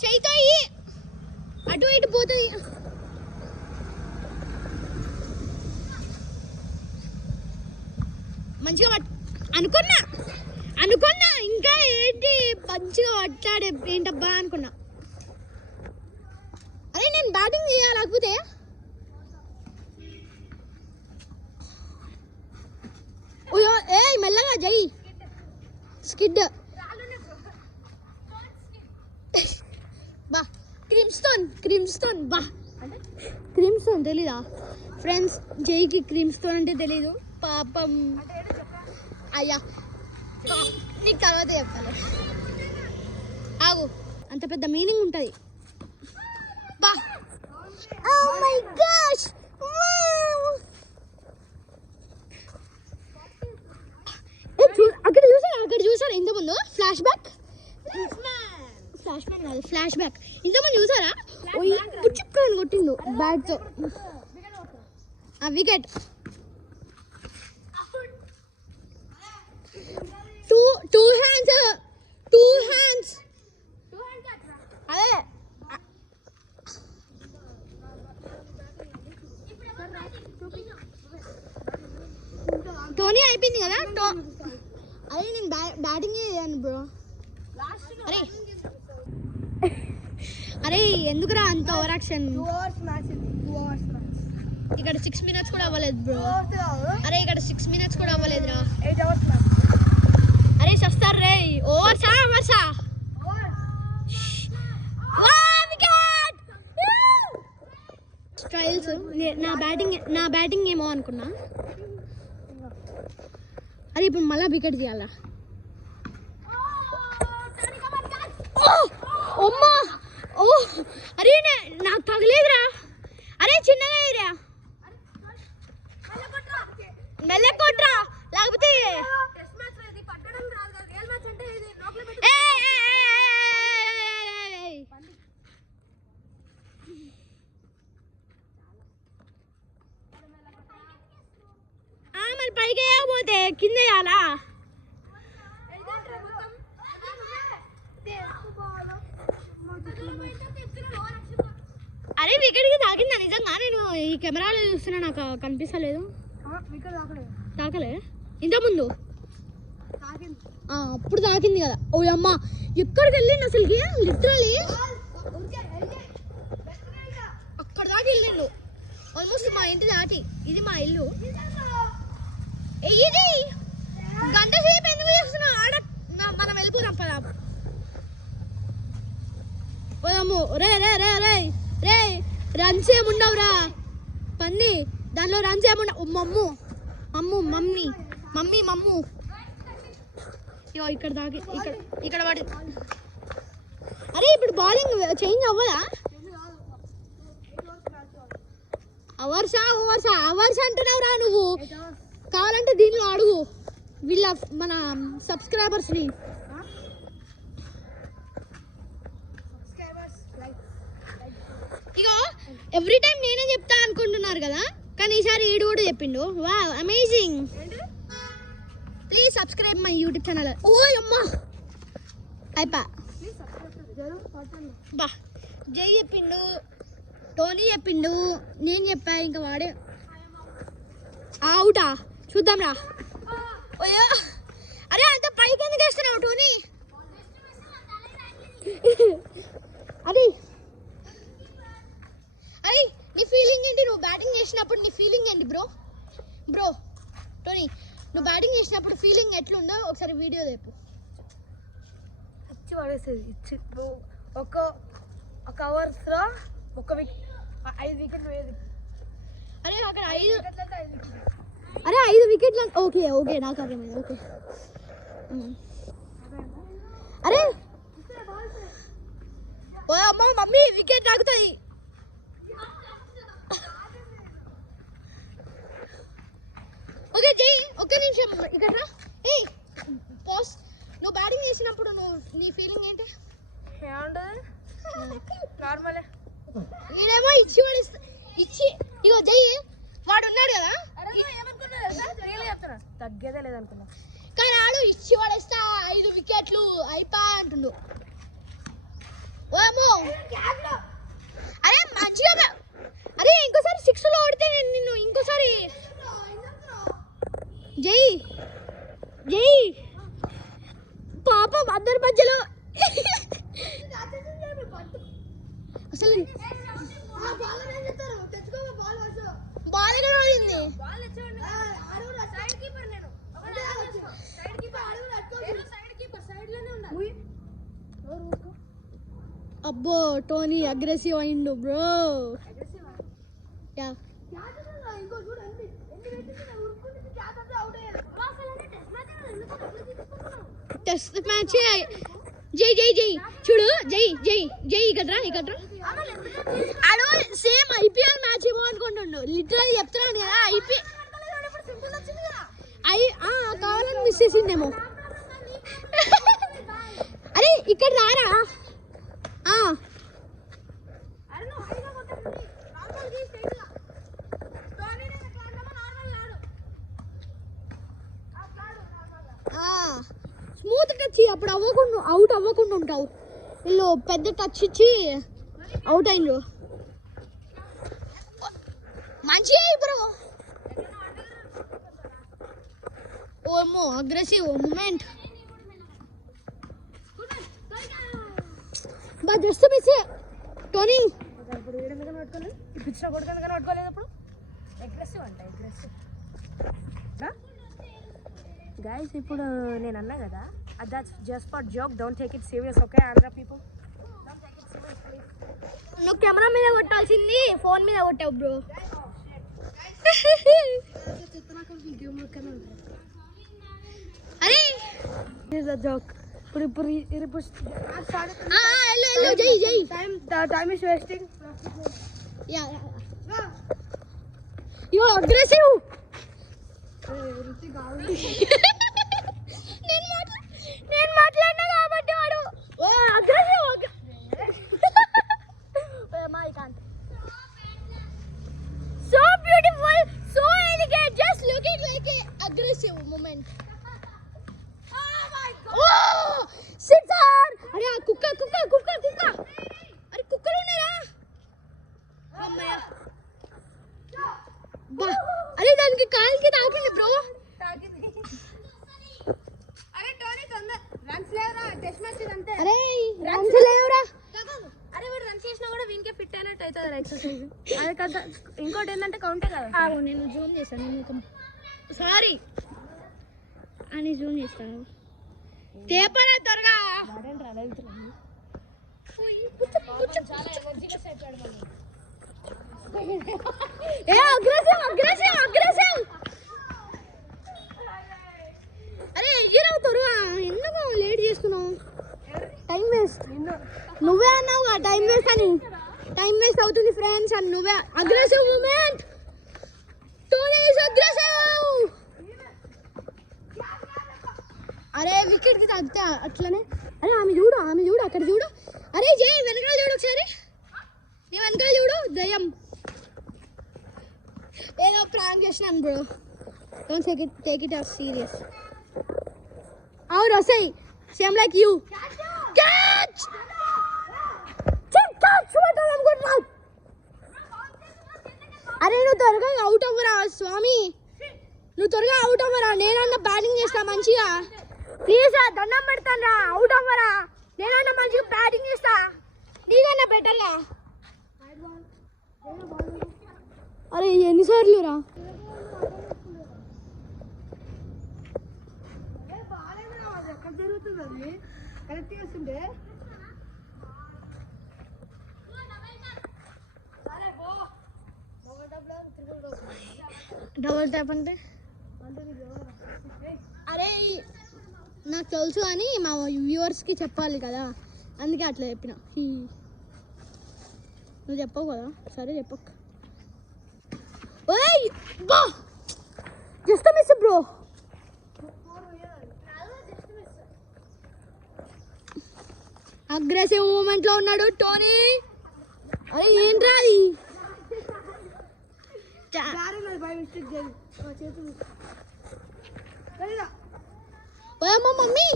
చేయితో అటు ఇటు పోతుంది మంచిగా అనుకున్నా ఇంకా ఏంటి మంచిగా పట్టాడే ఏంటబ్బా అనుకున్నా అరే నేను బ్యాటింగ్ చేయాలకపోతే ఏ మెల్లగా జై స్కిడ్ బా క్రీమ్స్టోన్ బా క్రీమ్స్టోన్ తెలీదా ఫ్రెండ్స్ జైకి క్రీమ్స్టోన్ అంటే తెలీదు పాపం అయ్యా నీకు తర్వాత చెప్పాలి ఆగు అంత పెద్ద మీనింగ్ ఉంటుంది బా ఓ మై గాష్ అక్కడ చూసారా ఇంతకుముందు ఫ్లాష్ బ్యాక్ కాదు ఫ్లాష్ బ్యాక్ ఇంతకుముందు చూసారా పుచ్చుకొని కొట్టిండు బ్యాట్తో వికెట్ టూ హ్యాండ్స్ అదే టోనీ అయిపోయింది కదా అరే నేను బ్యాటింగ్ చేయాను బ్రో అరే ఎందుకురా అంత ఓవర్ యాక్షన్ ఇక్కడ 6 minutes కూడా అవ్వలేదు బ్రో అరే ఇక్కడ 6 minutes కూడా అవ్వలేదురా అరే సస్తారు రే ఓవర్సా స్టైల్స్ నా బ్యాటింగ్ ఏమో అనుకున్నా అరే ఇప్పుడు మళ్ళీ వికెట్ తీయాలా అమ్మా ఓ అరే నాకు తగలేదురా అరే చిన్నగా అయ్యరా మెల్ల కొట్రా లేకపోతే మరి పైకి వేయకపోతే కింద వేయాలా అరే వికెట్కి తాకిందా నిజంగా నేను ఈ కెమెరాలో చూస్తున్నా నాకు కనిపిస్తలేదు తాకలే ఇంతకుముందు అప్పుడు తాకింది కదా ఓ అమ్మ ఎక్కడికి వెళ్ళిండు అసలుకి లిటరలీ అక్కడ దాకా వెళ్ళిండు ఆల్మోస్ట్ మా ఇంటి దాటి ఇది మా ఇల్లు ఇది గంట సేపు ఎందుకు చేస్తున్నావు ఆడ మనం వెళ్ళిపోదాం పదా పోదాము రే రే రే రే రే రన్స్ ఏముండవురా పంది దానిలో రన్స్ ఏముండవు మమ్ము ఇగో ఇక్కడ దాకి ఇక్కడ పడి అరే ఇప్పుడు బౌలింగ్ చేంజ్ అవ్వదా అవర్స్ అంటున్నావురా నువ్వు కావాలంటే దీనిలో అడుగు వీళ్ళ మన సబ్స్క్రైబర్స్ని ఇగో ఎవ్రీ టైం నేనే చెప్తా అనుకుంటున్నారు కదా కానీ ఈసారి ఈడు కూడా చెప్పిండు వా amazing please subscribe my YouTube channel ఓ అమ్మా అయిపా బా జై చెప్పిండు టోనీ చెప్పిండు నేను చెప్పా ఇంకా వాడే అవుటా చూద్దాం రా అరే అంత పైకి ఎందుకు వేస్తున్నావు టోనీ? అది అరే నీ ఫీలింగ్ ఏంటి? నువ్వు బ్యాటింగ్ చేసినప్పుడు నీ ఫీలింగ్ ఏంటి బ్రో? టోనీ నువ్వు బ్యాటింగ్ చేసినప్పుడు ఫీలింగ్ ఎట్లుందో ఒకసారి వీడియో తెప్పు. ఇచ్చి పడేసేది ఇచ్చి ఒక ఓవర్స్లో 5 వికెట్లు వేది. అరే అక్కడ 5 వికెట్ల. ఓకే నాకు అర్థమైంది. ఓకే అరే ఓ అమ్మ మమ్మీ వికెట్ తాగుతుంది. ఓకే జై ఒక్క నిమిషం ఇక్కడ రా. ఏయ్ బాస్ నువ్వు బ్యాటింగ్ చేసినప్పుడు నీ ఫీలింగ్ ఏంటి? ఏముంటుంది నార్మలే. నేనేమో ఇచ్చి ఇగో జై వాడు ఉన్నాడు కదా చెప్తున్నా తగ్గేదే లేదనుకున్నా. కానీ ఆడు ఇచ్చి వాడేస్తా 5 వికెట్లు అయిపా అంటుండు. ఓమో అరే మంచిగా అరే ఇంకోసారి 6లో ఓడితే నిన్ను ఇంకోసారి జై పాపం అందరి మధ్యలో అసలు బాల్ ఎక్కడ పడింది? అబ్బో టోనీ అగ్రెసివ్ అయిండు బ్రో. యా టెస్ట్ మ్యాచ్ జై చూడు జై ఇక్కడ ఆడు సేమ్ ఐపీఎల్ మ్యాచ్ ఏమో అనుకుంటుండు. లిటరల్ చెప్తున్నాను కదా కావాలని మిస్ చేసిండేమో. అరే ఇక్కడ రారా. స్మూత్ టచ్ అప్పుడు అవుట్ అవ్వకుండా ఉంటావు. వీళ్ళు పెద్ద టచ్ ఇచ్చి అవుట్ అయిండ్రు. మంచిగా బ్రో. ఓమో అగ్రెసివ్ మూమెంట్ బా జస్ట్ మిస్ టోనీ. ఇప్పుడు వీడి మీద పట్టుకోలేదు, పిచ్చిన కొడుకు మీద పట్టుకోలేదు. అప్పుడు అగ్రెసివ్ గైస్ ఇప్పుడు నేను అన్నా కదా that's just for joke, don't take it serious. Okay Andhra people don't take it serious please. నువ్వు కెమెరా మీద కొట్టాల్సింది ఫోన్ మీద కొట్టావు బ్రో. అరే జోక్ ఇప్పుడు time is wasting. You are aggressive. నేను మాట్లాడినా కాబట్టి వాడు aggressive. So beautiful, so elegant, just look it like a aggressive moment. Sixer. అరే కుక్క అరే కుక్కలు ఉన్నారా? అరే దానికి కాలికి తాకింది బ్రో. అరే రన్స్ లేవురా. అరే వాడు రన్ చేసినా కూడా వీనికే ఫిట్ అయినట్టు అవుతుంది ఎక్సర్సైజ్. అదే కదా. ఇంకోటి ఏంటంటే కౌంటే కదా. నేను జూమ్ చేస్తాను. సారీ అని జూమ్ చేస్తాను. తేపరా త్వరగా. చాలా ఎనర్జీగా సెట్ చేయడం. అగ్రెసివ్. అరే ఎగిరావు త్వరగా. ఎందుకు లేట్ చేసుకున్నావు? Time waste. నువ్వే అన్నావు టైం వేస్ట్ అని. టైం వేస్ట్ అవుతుంది ఫ్రెండ్స్ అని నువ్వే. Aggressive moment. Tony is aggressive. అరే వికెట్ కి తాగితే అట్లనే. అరే ఆమె చూడు అక్కడ చూడు. అరే జై వెనకాల చూడు ఒకసారి. నీ వెనకాల చూడు దయ్యం. ఏదో ప్రాంక్ చేసినాను bro. Don't take it as serious. అవును వస్తాయి సేమ్ లైక్ యూ. క్యాచ్ అనుకుంటున్నావు. అరే నువ్వు త్వరగా అవుట్ అవ్వరా స్వామి. నువ్వు త్వరగా అవుట్ అవ్వరా. నేనన్నా బ్యాటింగ్ చేస్తా మంచిగా. ప్లీజ్ రా, దండం పెడతాను రా, అవుట్ అవ్వరా. నేనన్నా మంచిగా బ్యాటింగ్ చేస్తా, నీకన్నా పెట్టాలా? అరే ఎన్నిసార్లు రా? డబుల్ ట్యాప్ అంటే అరే నాకు తెలుసు అని మా వ్యూవర్స్కి చెప్పాలి కదా, అందుకే అట్లా చెప్పిన. నువ్వు చెప్పవు కదా, సరే చెప్పక్క. ఓయ్ బా, జస్ట్ మిస్ బ్రో. అగ్రెసివ్ మూమెంట్లో ఉన్నాడు టోనీ. అరే ఏంట్రా అది? మా మమ్మీ,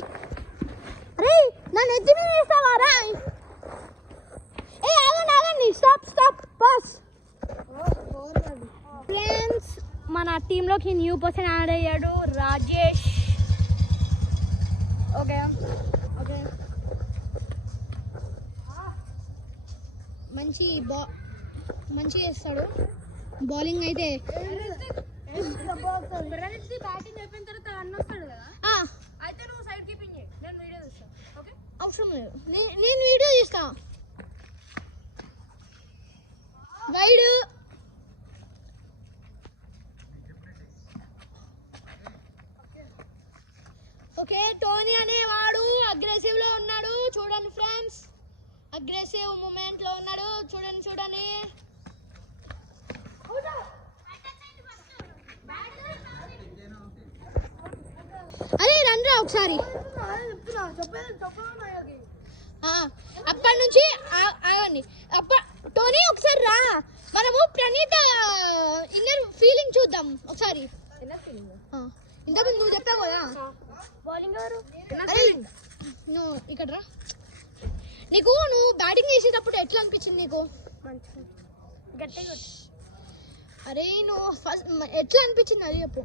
అరే నన్ను ఎత్తి మీద వేస్తావా రా? ఏ ఆగండి ఆగండి, స్టాప్ స్టాప్ బస్. ఫ్రెండ్స్, మన టీంలోకి న్యూ పర్సన్ యాడ్ అయ్యాడు, రాజేష్. ఓకే ఓకే, మంచి చేస్తాడు బౌలింగ్ అయితే. బ్యాటింగ్ అయిపోయిన తర్వాత అన్న వస్తాడు కదా, అయితే నువ్వు సైడ్ కీపింగ్ చేయి, నేను వీడియో తీస్తాను. ఓకే, అవసరం లేదు, నేను వీడియో తీస్తా. Wide okay. టోనీ అనేవాడు అగ్రెసివ్ లో ఉన్నాడు, చూడండి ఫ్రెండ్స్, అగ్రెసివ్ మూమెంట్ లో ఉన్నాడు, చూడండి చూడండి. అరే రండ్రా ఒకసారి. అప్పటి నుంచి ఆగండి, టోనీ ఒకసారి రా, మనము ప్రణీత ఇన్నర్ ఫీలింగ్ చూద్దాం ఒకసారి. ఇంతకు నువ్వు చెప్పావు కదా బౌలింగ్ ఎవరు? నువ్వు ఇక్కడ రా. నువ్వు బ్యాటింగ్ చేసేటప్పుడు ఎట్లా అనిపించింది నీకు? గట్టిగా. అరే నువ్వు ఫస్ట్ ఎట్లా అనిపించింది అది చెప్పు.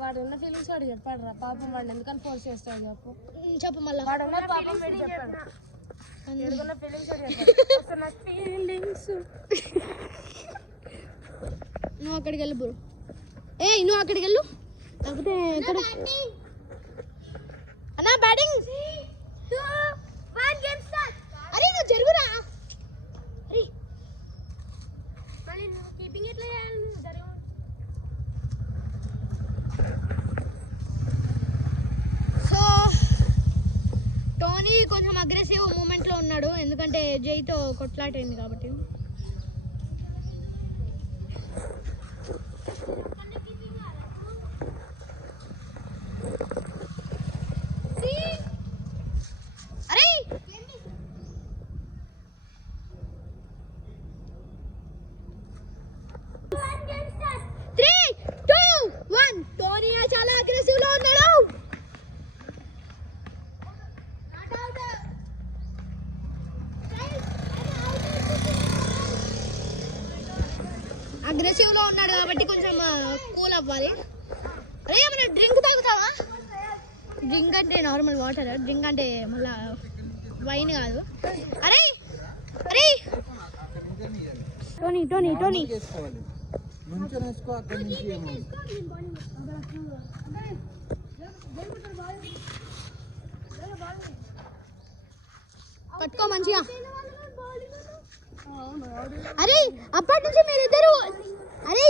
వాడు ఉన్న ఫీలింగ్స్ వాడు చెప్పాడు రా, పాపం వాడు ఎందుకని ఫోర్స్ చేస్తాడు చెప్పు. చెప్పు మళ్ళీ. వాడు ఉన్న పాపం వాడు చెప్పాడు, ఎందుకున్న ఫీలింగ్స్ వాడు చెప్పాడు. ఫీలింగ్స్. నువ్వు అక్కడికి వెళ్ళు బ్రో. నువ్వు అక్కడికి వెళ్ళు, లేకపోతే ఎక్కడ అన్నా బ్యాటింగ్. అరే నువ్వు జరుగురా. అరే కీపింగ్ ఎట్లా చేయాలి? సో టోనీ కొంచెం అగ్రెసివ్ మూమెంట్లో ఉన్నాడు, ఎందుకంటే జైతో కొట్లాటైంది కాబట్టి. అరే 3, 2, 1. టోనీ చాలా అగ్రెసివ్ లో ఉన్నాడు. అగ్రెసివ్ లో ఉన్నాడు కాబట్టి కొంచెం కూల్ అవ్వాలి. అరే ఏమైనా డ్రింక్ తాగుతావా? డ్రింక్ అంటే నార్మల్ వాటర్, డ్రింక్ అంటే మళ్ళా వైన్ కాదు. అరే అరే టోనీ టోనీ టోనీ పట్టుకో మంచిగా. అరే అప్పటి నుంచి మీరిద్దరు, అరే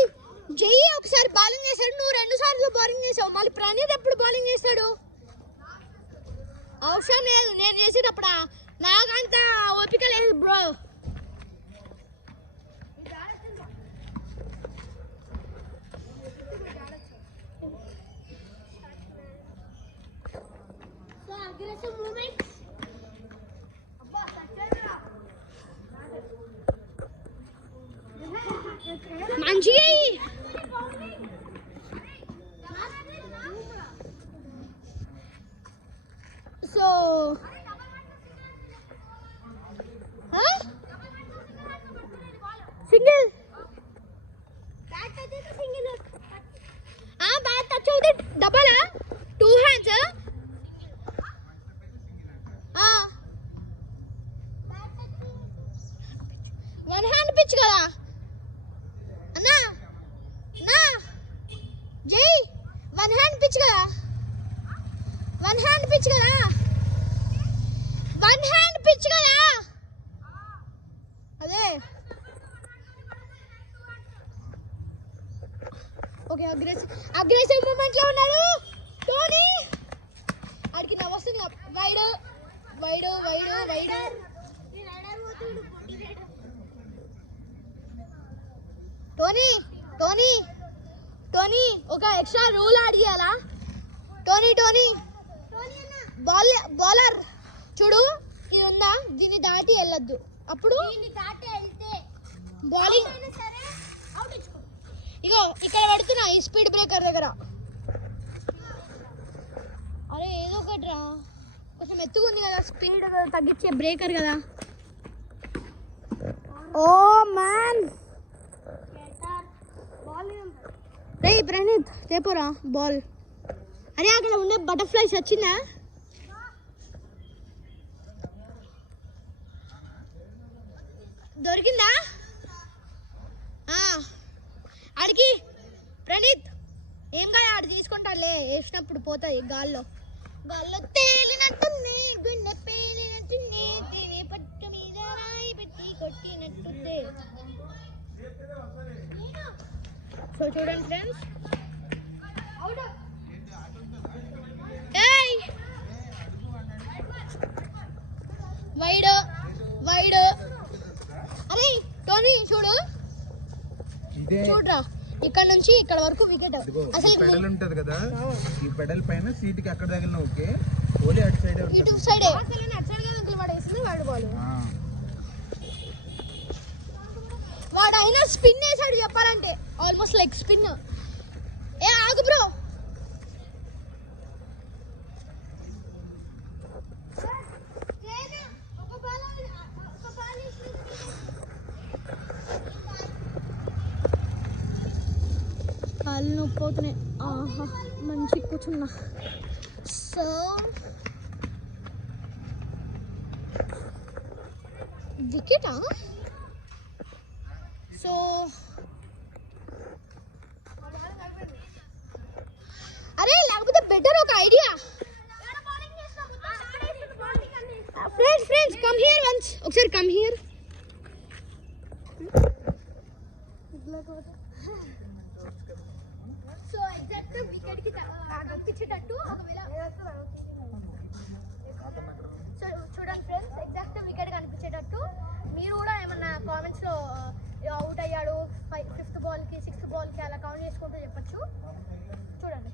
జై ఒకసారి బౌలింగ్ చేశాడు, నువ్వు 2 సార్లు బౌలింగ్ చేసావు, మళ్ళీ ప్రణీత్ ఎప్పుడు బౌలింగ్ చేస్తాడు? అవసరం లేదు, నేను చేసేటప్పుడు నాకంత ఓపిక లేదు బ్రో. మంచిగా సో సింగిల్ బ్యాట్ టచ్ అవుతుంది, డబల్ 2 హ్యాండ్స్. పిచ్ కదా అన్నా నా జై వన్ హ్యాండ్ పిచ్ కదా వన్ హ్యాండ్ పిచ్ కదా వన్ హ్యాండ్ పిచ్ కదా అదే ఓకే అగ్రెసివ్ మూమెంట్ లో ఉన్నాడు టోనీ ఆడికి నవ్వొస్తుంది wide wide wide wide Tony Tony Tony ఒక ఎక్స్ట్రా రూల్ అడిగాలా టోనీ టోనీ బౌలర్ చూడు ఇది ఉందా దీన్ని దాటి వెళ్ళొద్దు అప్పుడు బౌలింగ్ ఇగో ఇక్కడ పడుతున్నా ఈ స్పీడ్ బ్రేకర్ దగ్గర అరే ఏదో ఒకటి రా కొంచెం ఎత్తుకుంది కదా స్పీడ్ తగ్గించే బ్రేకర్ కదా ఓ మ్యాన్ రే ప్రణీత్ తేపోరా బాల్ అరే అక్కడ ఉండే బటర్ఫ్లైస్ వచ్చిందా దొరికిందా ఆడికి ప్రణీత్ ఏం కాదు ఆడు తీసుకుంటాలే వేసినప్పుడు పోతుంది గాల్లో గాల్లో తేలినట్టుంది గుండె పేలినట్టుంది తేనె పట్టు మీద రాయి పెట్టి కొట్టినట్టుంది సో చూడండి ఫ్రెండ్స్ వైడ్ వైడ్ అరే టోనీ చూడు చూడరా ఇక్కడ నుంచి ఇక్కడ వరకు వికెట్ అసలు పెడల్ ఉంటది కదా ఈ పెడల్ పైన సీట్ కి అక్కడ తగిలిన ఓకే ఓన్లీ అటు సైడ్ ఇటు సైడ్ అసలు అటు సైడ్ అంకుల్ వాడు వేస్తుంది వాడు బాల్ వాడు అయినా స్పిన్ వేసాడు చెప్పాలంటే ఆల్మోస్ట్ లైక్ స్పిన్ ఏ ఆగు బ్రో కాళ్ళు నొప్పి అవుతున్నాయి ఆహా మంచి కూర్చున్నా సో వికెటా సో అరే లేకపోతే బెటర్ ఒక idea friends come here once ఒకసారి come here so exact wicket కి నొప్పించేటట్టు ఒకవేళ సో చూడండి ఫ్రెండ్స్ ఎగ్జాక్ట్ వికెట్ కనిపించేటట్టు మీరు కూడా ఏమన్నా కామెంట్స్ లో అవుట్ అయ్యాడు 5th బాల్ కి 6th బాల్ కి అలా కౌంట్ చేసుకుంటూ చెప్పొచ్చు చూడండి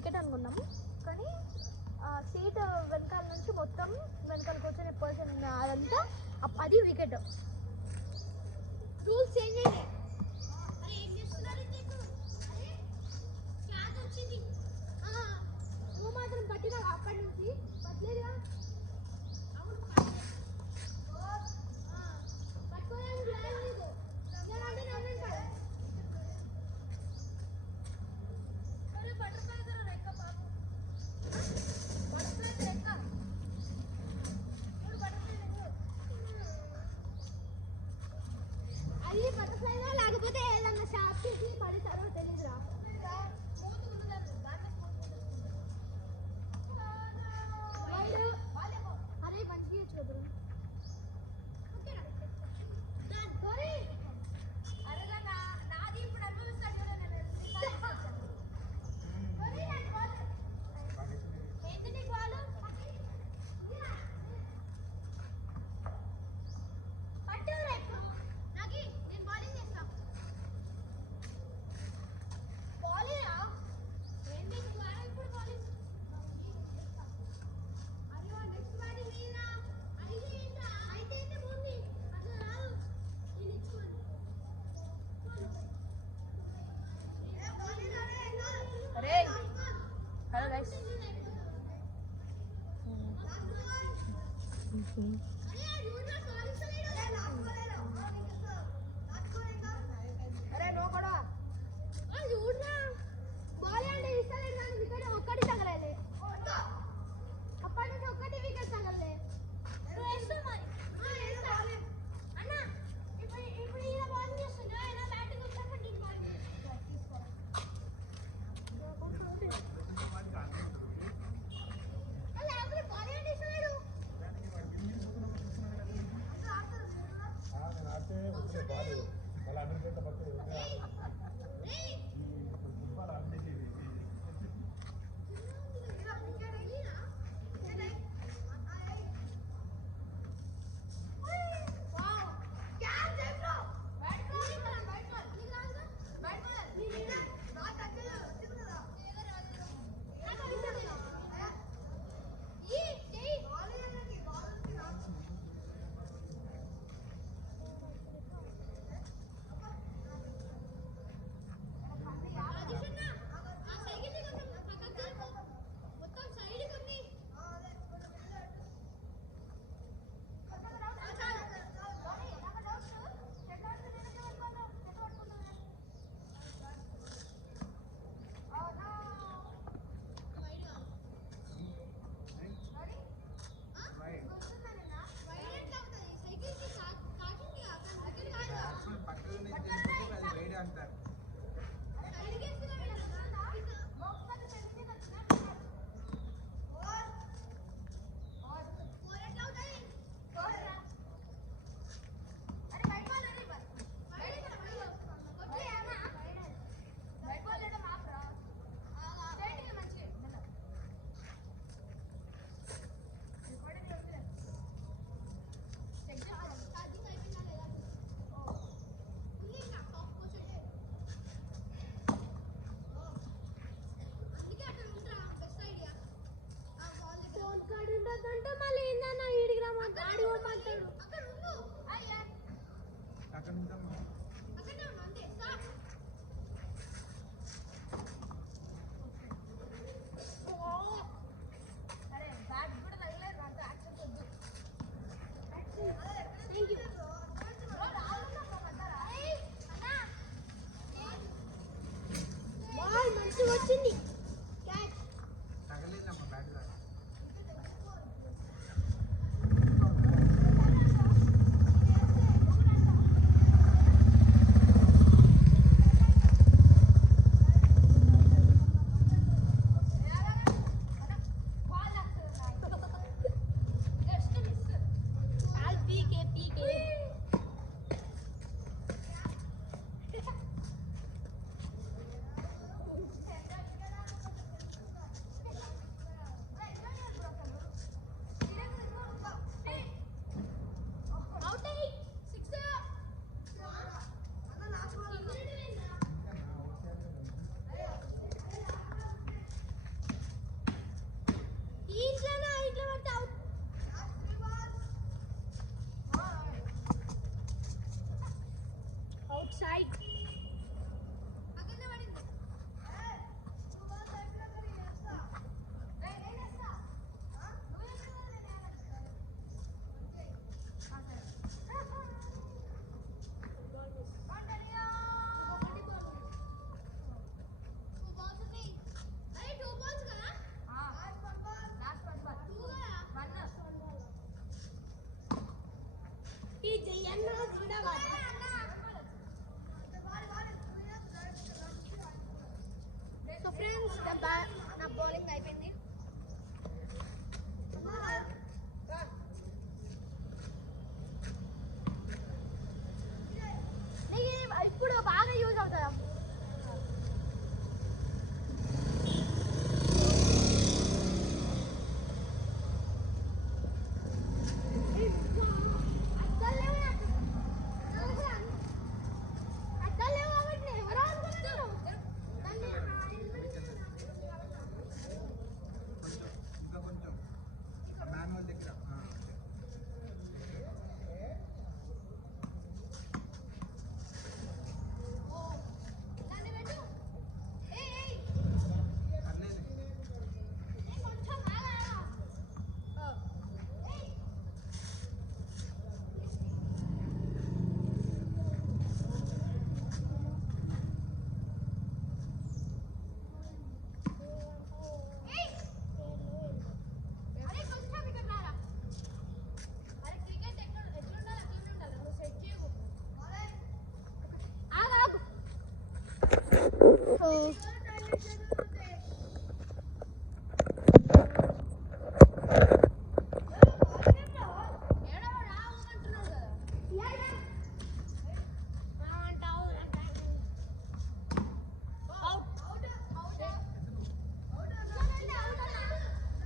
వికెట్ అనుకున్నాము కానీ సీట్ వెనకాల నుంచి మొత్తం వెనకాల కూర్చొని పర్సన్ అదంతా అది వికెట్. రూల్స్ చేంజ్ అయ్యాయి. నువ్వు మాత్రం పట్టినా అక్కడి నుంచి పట్టలేదుగా. అది బటర్ఫ్లైనా లేకపోతే ఏదన్నా షాప్ చేసి పడతారో తెలీదురా. అరే మంచిగా ఇచ్చు హలో గైస్. అరే నో కూడా చూడరా బాల్ అంటే ఇస్తలేదు కానీ వికెట్ ఒక్కటి తగలలే. అప్పటి నుంచి ఒక్కటి వికెట్ తగలలే. అన్న ఇప్పుడు ఇలా బాల్ చేస్తున్నా అయినా బ్యాటింగ్ వచ్చాక అంటే మళ్ళీ ఏందన్నా ఈడికి రమ్మంటే ఆడి పోమంటాడు. అక్కడ ఉండు అక్కడ ఉంటాము. అక్కడే ఉన్నా అంతే. అరే బ్యాట్ కూడా తగలేదు అంత యాక్షన్ వద్దు. Thank you. బాల్ మంచిగా వచ్చింది. తగలేదమ్మా బ్యాట్ కాదు. సో ఫ్రెండ్స్ నా బౌలింగ్ అయిపోయింది. ఇప్పుడు బాగా యూజ్ అవుతుందా? ఇంకా కొంచెం మాన్యువల్ దగ్గర పర్లేదు.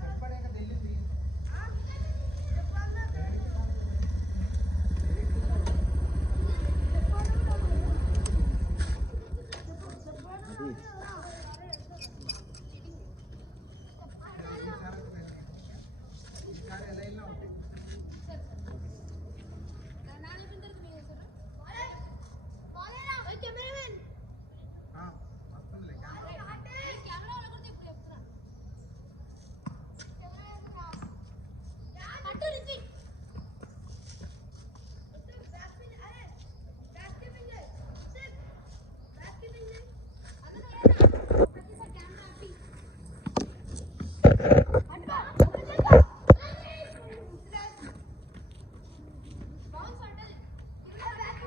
చెప్పలేక తెలియదు. ఈసారి ఎలా అయినా ఒకటి. వస్తుందిలే కెమెరా.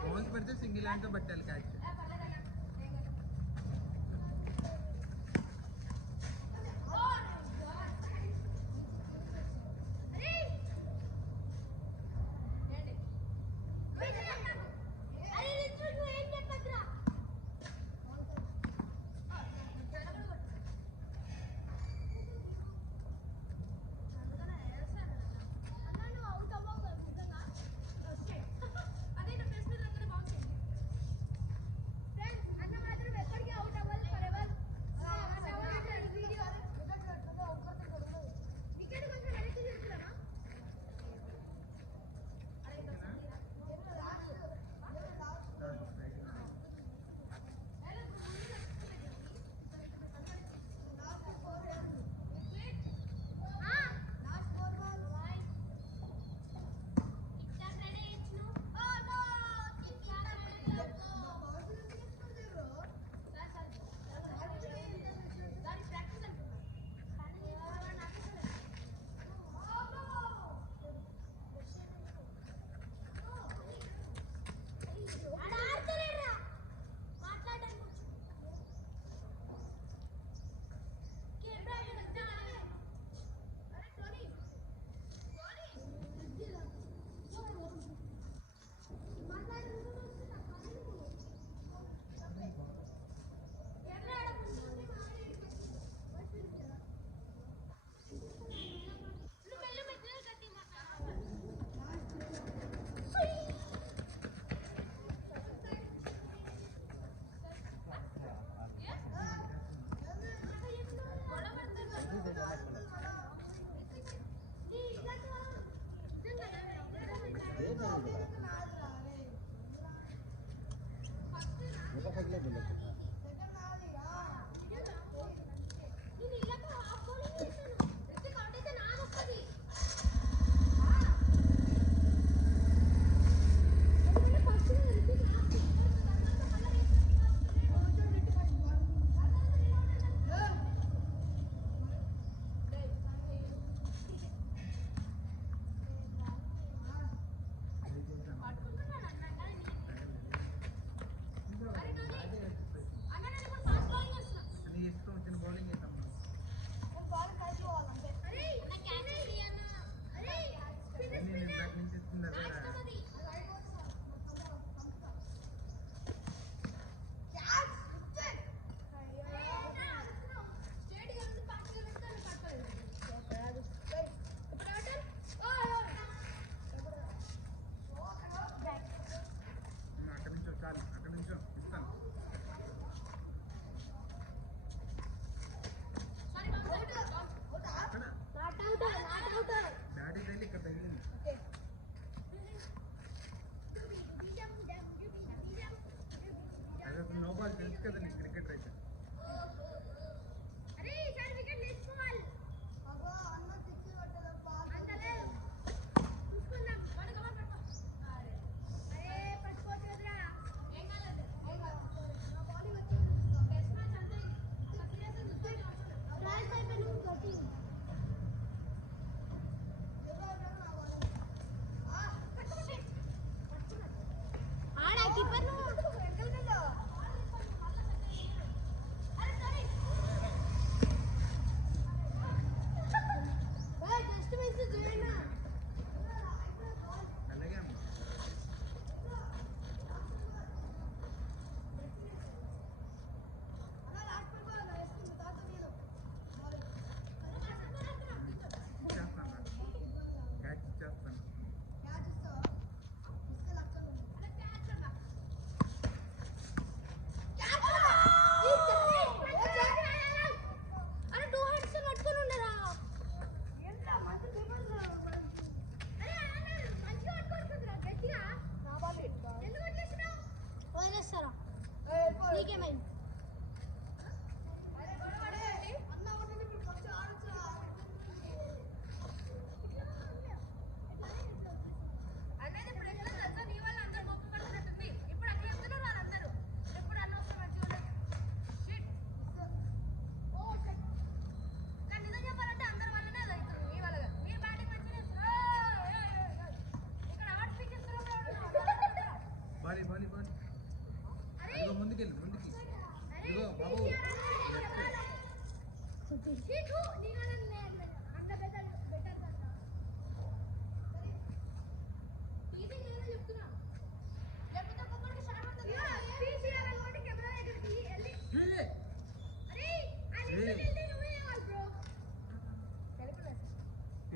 బౌన్స్ పెడితే సింగిల్ హ్యాండ్తో పట్టాలి క్యాచ్.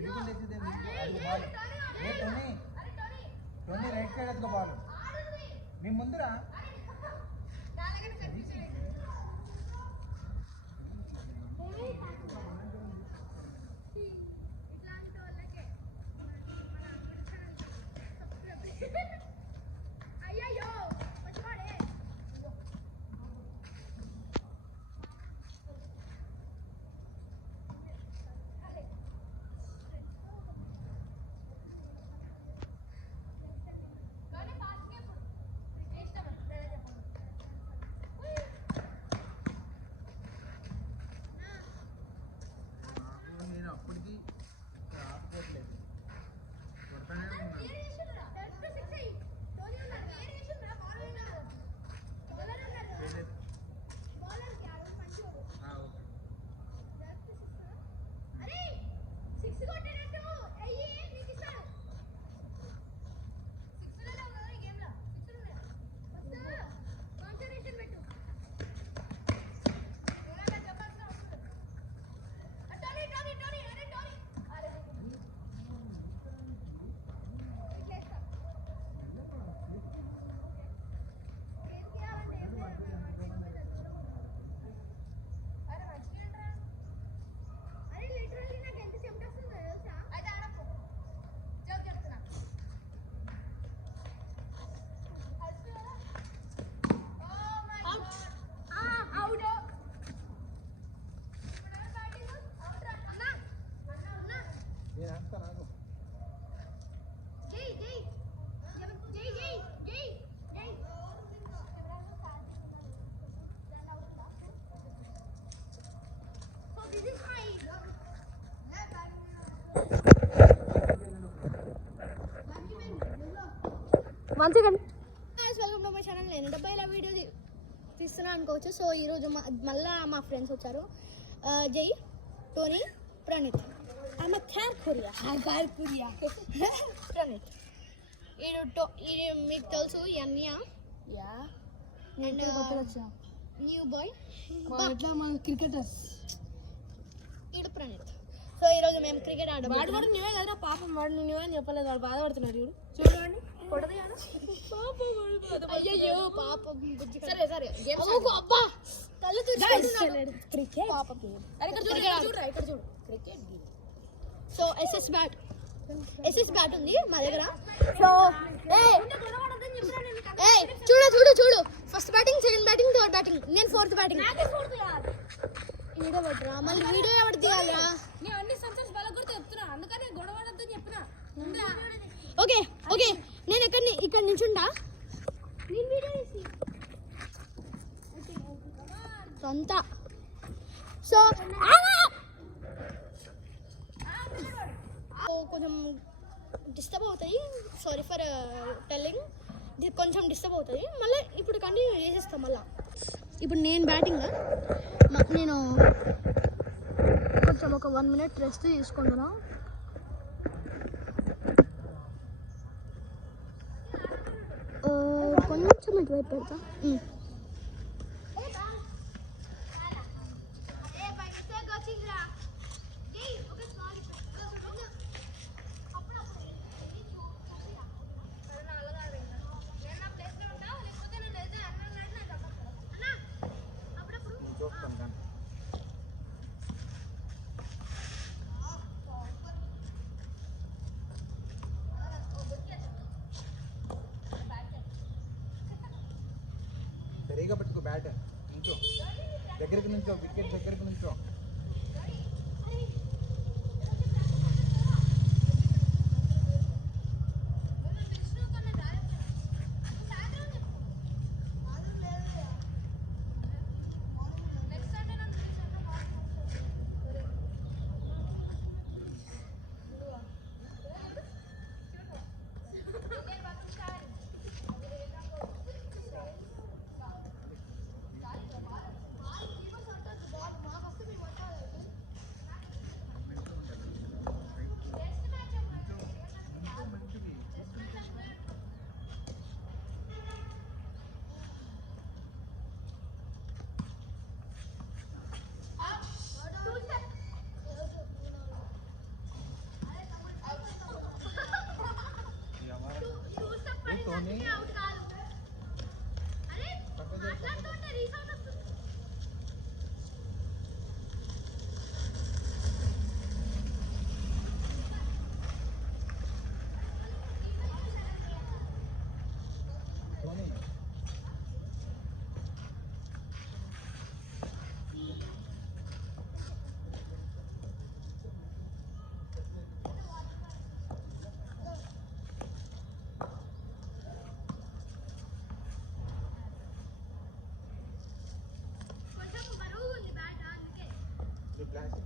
పిలుపుని తెచ్చింది బాల్ ఏ టోనీ టోనీ రైట్ సైడ్ ఎత్తుకో బాల్ మీ ముందురా నేను అప్పటికి ఆపుకోవట్లేదు కొడతానే ఉన్నాను నేను అంతా నాకు one second. Welcome to my channel. నేను డెబ్బై ఇలా వీడియో తీస్తున్నా అనుకోవచ్చు. సో ఈరోజు మళ్ళా మా ఫ్రెండ్స్ వచ్చారు. జై, టోనీ, ప్రణీత్. ఆమె క్యార్ కొరియా ప్రణీత్ ఇది మీకు తెలుసు ఈ అన్నయ్య యా అండ్ న్యూ బాయ్ మన క్రికెటర్స్. ఈడు ప్రణీత్. సో ఈరోజు మేము క్రికెట్ వాడు ఆడబోతున్నాం. కూడా నువ్వే కదరా పాపం, వాడు నువ్వే అని చెప్పలేదు, వాడు బాధపడుతున్నారు. చూడండి కొడదు అయ్యయ్యో పాపం బుజ్జి. సరే సరే అబ్బా కళ్ళు తుడుచుకుంటున్నాడు. క్రికెట్ పాపం. ఇక్కడ చూడు ఇక్కడ చూడు క్రికెట్. సో ఎస్ఎస్ బ్యాట్ ఉంది మా దగ్గర. సో చూడు first batting, second batting, third batting, నేను ఫోర్త్ బ్యాటింగ్. వీడియో పెట్టరా, మళ్ళీ వీడియో ఎవరు తీయాలరా? నేను అన్ని సెన్సర్స్ బాగా కూడా చెప్తున్నా, అందుకని గొడవ పడొద్దని చెప్పినా. ఓకే నేను ఇక్కడ నుంచి ఉంటా. సొంత సో కొంచెం డిస్టర్బ్ అవుతుంది. సారీ ఫర్ టెల్లింగ్, కొంచెం డిస్టర్బ్ అవుతుంది. మళ్ళీ ఇప్పుడు కంటిన్యూ చేసేస్తాం. మళ్ళీ ఇప్పుడు నేను బ్యాటింగ్, నేను కొంచెం ఒక 1 minute రెస్ట్ తీసుకుంటున్నా. కొంచెం ఇటువైపు పెడతా. చూస్తాను కానీ సరిగా పెట్టుకో బ్యాట్. నుంచో దగ్గరికి నుంచో, వికెట్ దగ్గరికి నుంచో.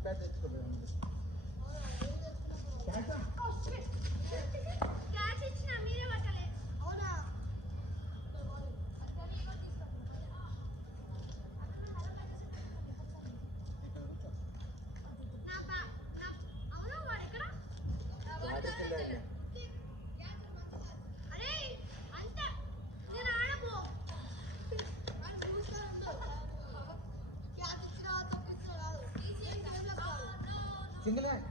ప్యాచ్ తెచ్చుకోలేదు సింగిల్ హ్యాండ్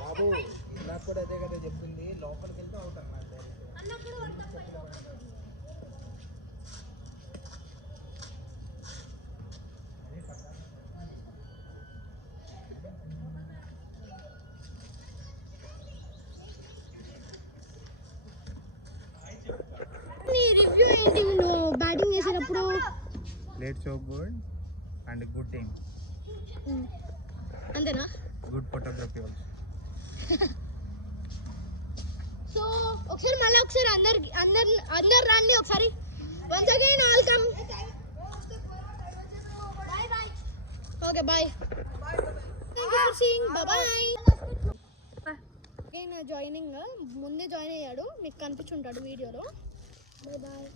బాబు ఇందాక కూడా అదే కదా చెప్పింది, లోపలికి వెళ్తే అవుట్ అన్నమాట. నీ రివ్యూ ఏంటి నువ్వు బ్యాటింగ్ చేసేటప్పుడు? Played so good and good team, అంతేనా? Good photography also. సో ఒకసారి మళ్ళీ ఒకసారి అందరు రండి ఒకసారి. Once again all come. Okay bye. Thank you for seeing. Bye. Again joining ముందే జాయిన్ అయ్యాడు, మీకు కనిపించుంటాడు వీడియోలో. Bye bye.